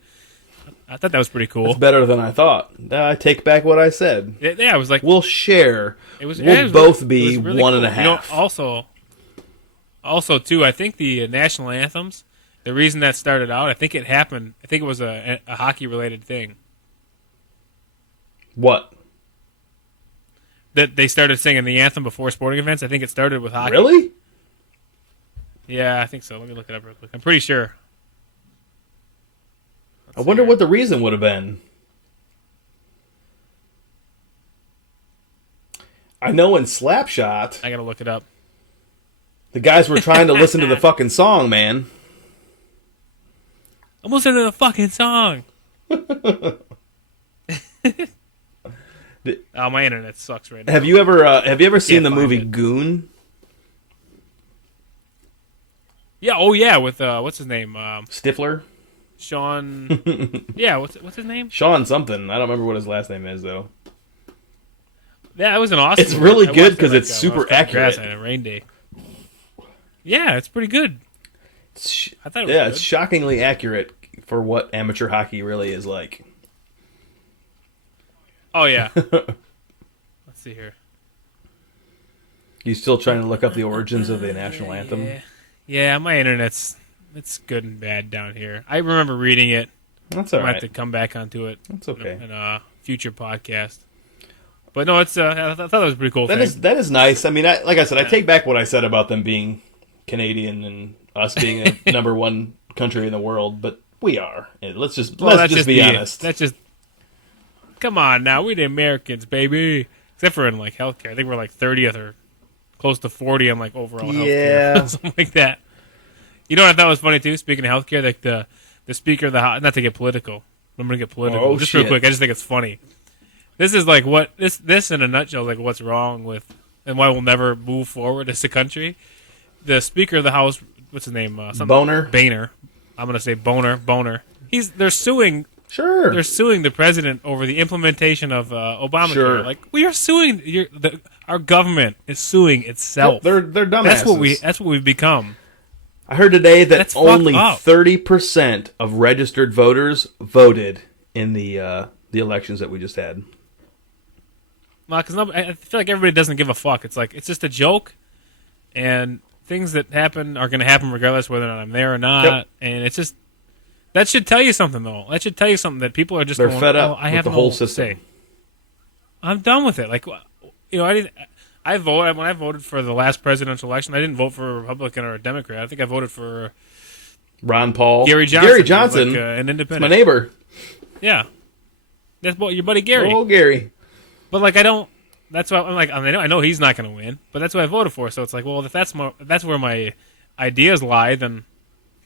I thought that was pretty cool. It's better than I thought. I take back what I said. Yeah, it was like We'll share. it was. We'll it was both really- be it was really one and a cool. You know, half. also too, I think the national anthems. The reason that started out, I think it happened. I think it was a hockey related thing What? that they started singing the anthem before sporting events. I think it started with hockey. Really? Yeah, I think so. Let me look it up real quick. I'm pretty sure. I wonder what the reason would have been. I know in Slapshot, I gotta look it up. the guys were trying to listen to the fucking song, man. I'm listening to the fucking song. Oh, my internet sucks right now. Have you ever seen Can't the find movie it. Goon? Yeah. Oh yeah. With what's his name? Stifler? Sean. Yeah. What's his name? Sean something. I don't remember what his last name is though. Yeah, it was an awesome. It's really I good watched it, 'cause it's when I was super cutting grass accurate. on a rain day. Yeah, it's pretty good. I thought it was Yeah, good. it's shockingly accurate for what amateur hockey really is like. Oh yeah. Let's see here. You still trying to look up the origins of the national anthem? Yeah, my internet's it's good and bad down here. I remember reading it. That's I all might have to right. come back onto it That's okay. in a future podcast. But no, it's I thought that was a pretty cool That thing. is nice. I mean, like I said, I take back what I said about them being Canadian and us being a number one country in the world, but we are. And let's just be honest. That's just. Come on now, we're the Americans, baby. Except for in like healthcare, I think we're like 30th or close to 40 on like overall Yeah. healthcare, something like that. You know what I thought was funny too? Speaking of healthcare, like the speaker of the House, not to get political. I'm gonna get political. Oh, just shit. real quick, I just think it's funny. This is like what this in a nutshell is like what's wrong with and why we'll never move forward as a country. The Speaker of the House, what's his name? Boner? Boehner. I'm gonna say Boner. They're suing Sure. they're suing the president over the implementation of Obamacare. Sure. Like we are suing our government is suing itself. They're dumbasses. That's what we've become. I heard today that That's only fucked up. 30% of registered voters voted in the elections that we just had. Well, because I feel like everybody doesn't give a fuck. It's like it's just a joke, and things that happen are going to happen regardless whether or not I'm there or not. Yep. And it's just that should tell you something, though. That should tell you something that people are just They're going, fed up oh, I with have the no whole system. say. I'm done with it. Like, you know, I didn't. I voted when I voted for the last presidential election. I didn't vote for a Republican or a Democrat. I think I voted for Ron Paul. Gary Johnson. Gary Johnson. Like, an independent. My neighbor. Yeah, that's your buddy Gary. Oh, Gary. But like I don't. That's why I'm like I know he's not going to win, but that's what I voted for. So it's like, well, if that's where my ideas lie, then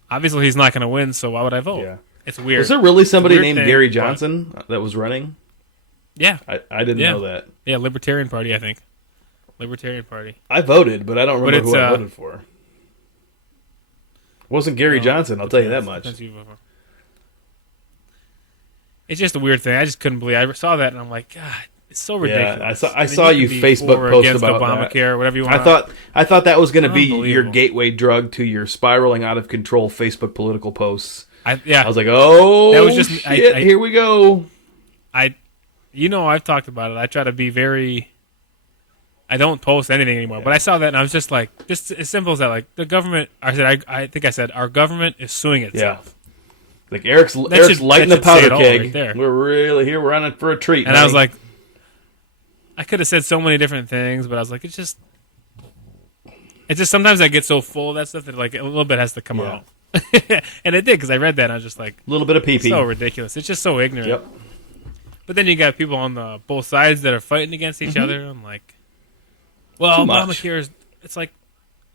obviously he's not going to win. So why would I vote? Yeah. It's weird. Was there really somebody weird named thing, Gary but- Johnson that was running? Yeah, I didn't Yeah. know that. yeah, Libertarian Party, I think. Libertarian Party. I voted, but I don't remember it's, who I voted for. It wasn't Gary No, Johnson, I'll tell you that depends- much. depends who you vote for. It's just a weird thing. I just couldn't believe. I saw that and I'm like, God, it's so ridiculous. I mean, saw you can be Facebook for or post against about Obamacare, whatever you want. I thought that was going to be your Unbelievable. gateway drug to your spiraling out of control Facebook political posts. I I was like, oh, That was just- shit, I- here we go. I've talked about it. I try to be very. I don't post anything anymore. But I saw that and I was just like, just as simple as that. Like the government. I think I said our government is suing itself. Like Eric's should- lighting that the should say powder it all keg. right there. We're really here. We're on it for a treat. And I was honey. like, I could have said so many different things, but I was like, it's just sometimes I get so full of that stuff that like a little bit has to come Yeah. out. And it did because I read that and I was just like, a little bit of pee-pee. so ridiculous. It's just so ignorant. Yep. But then you got people on the both sides that are fighting against each other. I'm like, well, Too much. Obamacare is. It's like,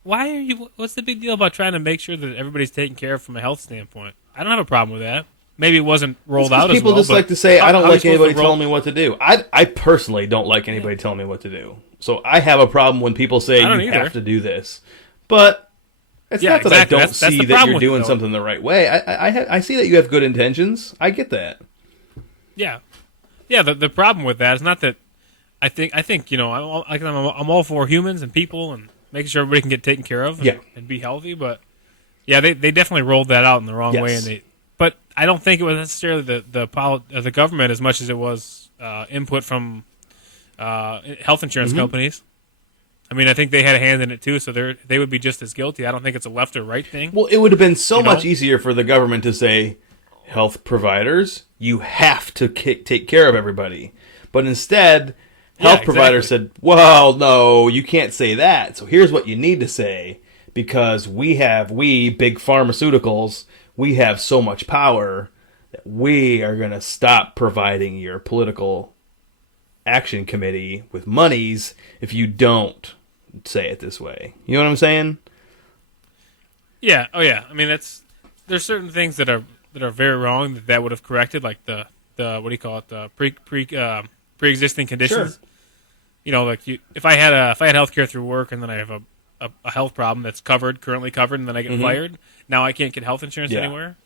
why are you? What's the big deal about trying to make sure that everybody's taken care of from a health standpoint? I don't have a problem with that. Maybe it wasn't rolled out as People well. just but like to say, how- I don't how are you like supposed anybody to roll- telling me what to do. I personally don't like anybody telling me what to do. So I have a problem when people say I don't you either. have to do this. But it's Yeah, not that exactly. I don't That's see the that problem you're with it, doing though. something the right way. I see that you have good intentions. I get that. Yeah, yeah. The problem with that is not that I think you know I'm all for humans and people and making sure everybody can get taken care of and be healthy. But yeah, they definitely rolled that out in the wrong Yes. way, and but I don't think it was necessarily the government as much as it was input from health insurance Mm-hmm. companies. I mean, I think they had a hand in it too, so they would be just as guilty. I don't think it's a left or right thing. Well, it would have been so You know? much easier for the government to say, health providers, you have to take care of everybody. But instead, health Yeah, providers exactly. said, well, no, you can't say that. So here's what you need to say, because we, big pharmaceuticals, we have so much power that we are going to stop providing your political action committee with monies if you don't say it this way. You know what I'm saying? Yeah. Oh, yeah. I mean, there's certain things that are very wrong that would have corrected, like the what do you call it, the pre-existing conditions. Sure. You know, like if I had healthcare through work and then I have a health problem that's currently covered, and then I get fired, now I can't get health insurance Yeah. anywhere.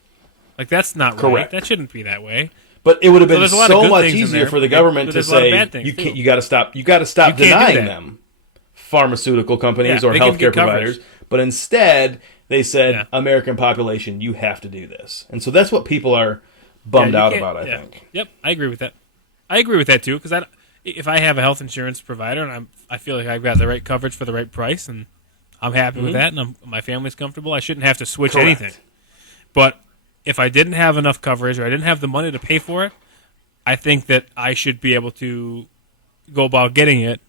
Like that's not right. Correct. That shouldn't be that way. But it would have So been there's a lot of so good much things in easier there, for the but government to there's a lot of say bad things, you too. can't. You got to stop. You got to stop You can't do denying that. them pharmaceutical companies Yeah, or they can healthcare get coverage. providers. But instead, they said, Yeah. American population, you have to do this, and so that's what people are bummed Yeah, you out can't- about. I yeah. think. Yep, I agree with that. I agree with that too, because if I have a health insurance provider and I feel like I've got the right coverage for the right price, and I'm happy with that, and my family's comfortable, I shouldn't have to switch Correct. anything. But if I didn't have enough coverage or I didn't have the money to pay for it, I think that I should be able to go about getting it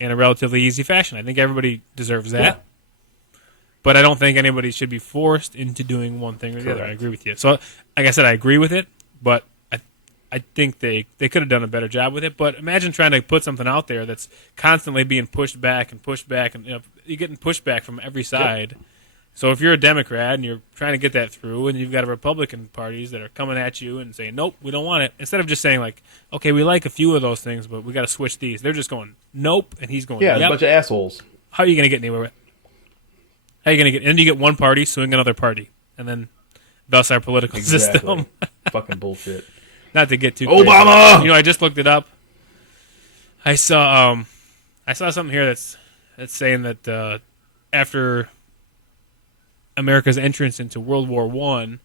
in a relatively easy fashion. I think everybody deserves that. Yeah. But I don't think anybody should be forced into doing one thing or the other. I Correct. agree with you. So, like I said, I agree with it, but I think they could have done a better job with it. But imagine trying to put something out there that's constantly being pushed back, and you know, you're getting pushback from every side. So if you're a Democrat and you're trying to get that through, and you've got a Republican parties that are coming at you and saying, nope, we don't want it, instead of just saying, like, okay, we like a few of those things, but we got to switch these. They're just going, nope, and he's going, Yeah, yep. a bunch of assholes. How are you going to get anywhere with it? How are you going to get? And then you get one party suing another party, and then thus our political Exactly. system. Fucking bullshit. Not to get too Obama! crazy. You know, I just looked it up. I saw something here that's saying that after America's entrance into World War I,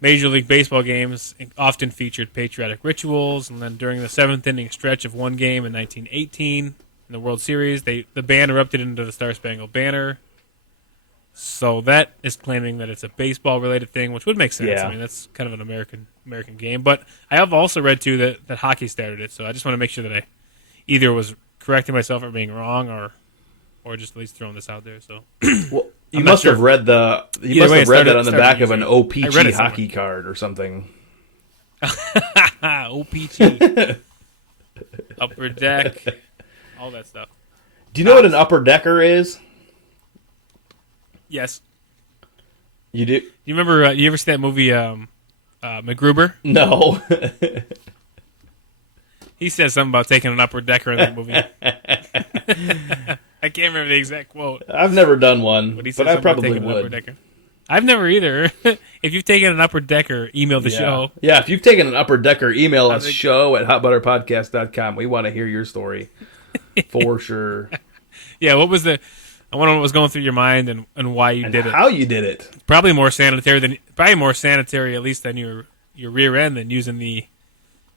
Major League Baseball games often featured patriotic rituals, and then during the seventh inning stretch of one game in 1918 in the World Series, the band erupted into the Star-Spangled Banner. So that is claiming that it's a baseball-related thing, which would make sense. Yeah. I mean, that's kind of an American game. But I have also read, too, that hockey started it, so I just want to make sure that I either was correcting myself for being wrong or just at least throwing this out there. So Well, you I'm not must have sure. read the you Either must way, have it read that started- on the started back of an using- I OPG read it somewhere. hockey card or something. OPG. Upper Deck. All that stuff. Do you know what an upper decker is? Yes. You do? You remember, you ever see that movie, MacGruber? No. He says something about taking an upper decker in that movie. I can't remember the exact quote, I've never done one, but he said but I something about probably taking an upper would. decker. I've never either. If you've taken an upper decker, email the show. Yeah, if you've taken an upper decker, email us think- show@hotbutterpodcast.com. We want to hear your story. For sure. Yeah, what was I wonder what was going through your mind and why you And did it. how you did it. Probably more sanitary at least than your rear end than using the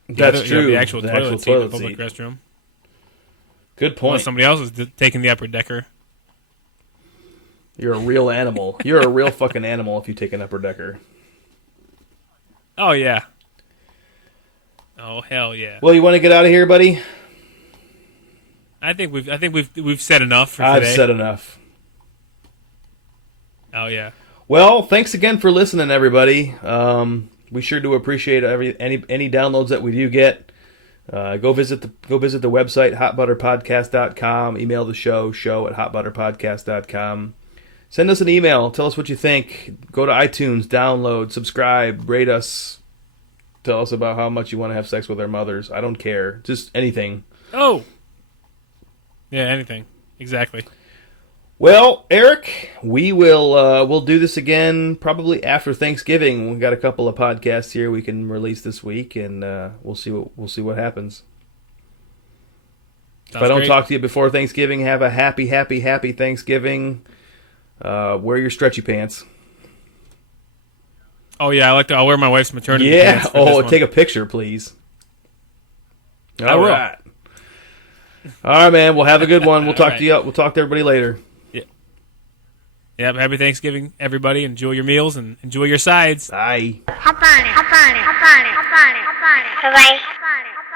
That's other, true. the actual The toilet actual seat in the toilet public seat. restroom. Good Unless point. somebody else is taking the upper decker. You're a real animal. You're a real fucking animal if you take an upper decker. Oh yeah. Oh hell yeah. Well, you want to get out of here, buddy? I think we've said enough for I've today. said enough. Oh yeah. Well, thanks again for listening, everybody. We sure do appreciate any downloads that we do get. Go visit the website hotbutterpodcast.com. Email the show at hotbutterpodcast.com. Send us an email. Tell us what you think. Go to iTunes, download, subscribe, rate us. Tell us about how much you want to have sex with our mothers. I don't care. Just anything. Oh. Yeah, anything. Exactly. Well, Eric, we'll do this again probably after Thanksgiving. We've got a couple of podcasts here we can release this week, and we'll see what happens. If I don't talk to you before Thanksgiving, have a happy Thanksgiving. Wear your stretchy pants. Oh yeah, I'll wear my wife's maternity Yeah. pants. For this one. Take a picture, please. I will. All right, man. We'll have a good one. We'll talk right. to you. We'll talk to everybody later. Yep, happy Thanksgiving, everybody. Enjoy your meals and enjoy your sides. Bye. Hop on it, hop on it, hop on it, hop on it, hop on it. Bye-bye. Hop on it, hop on it.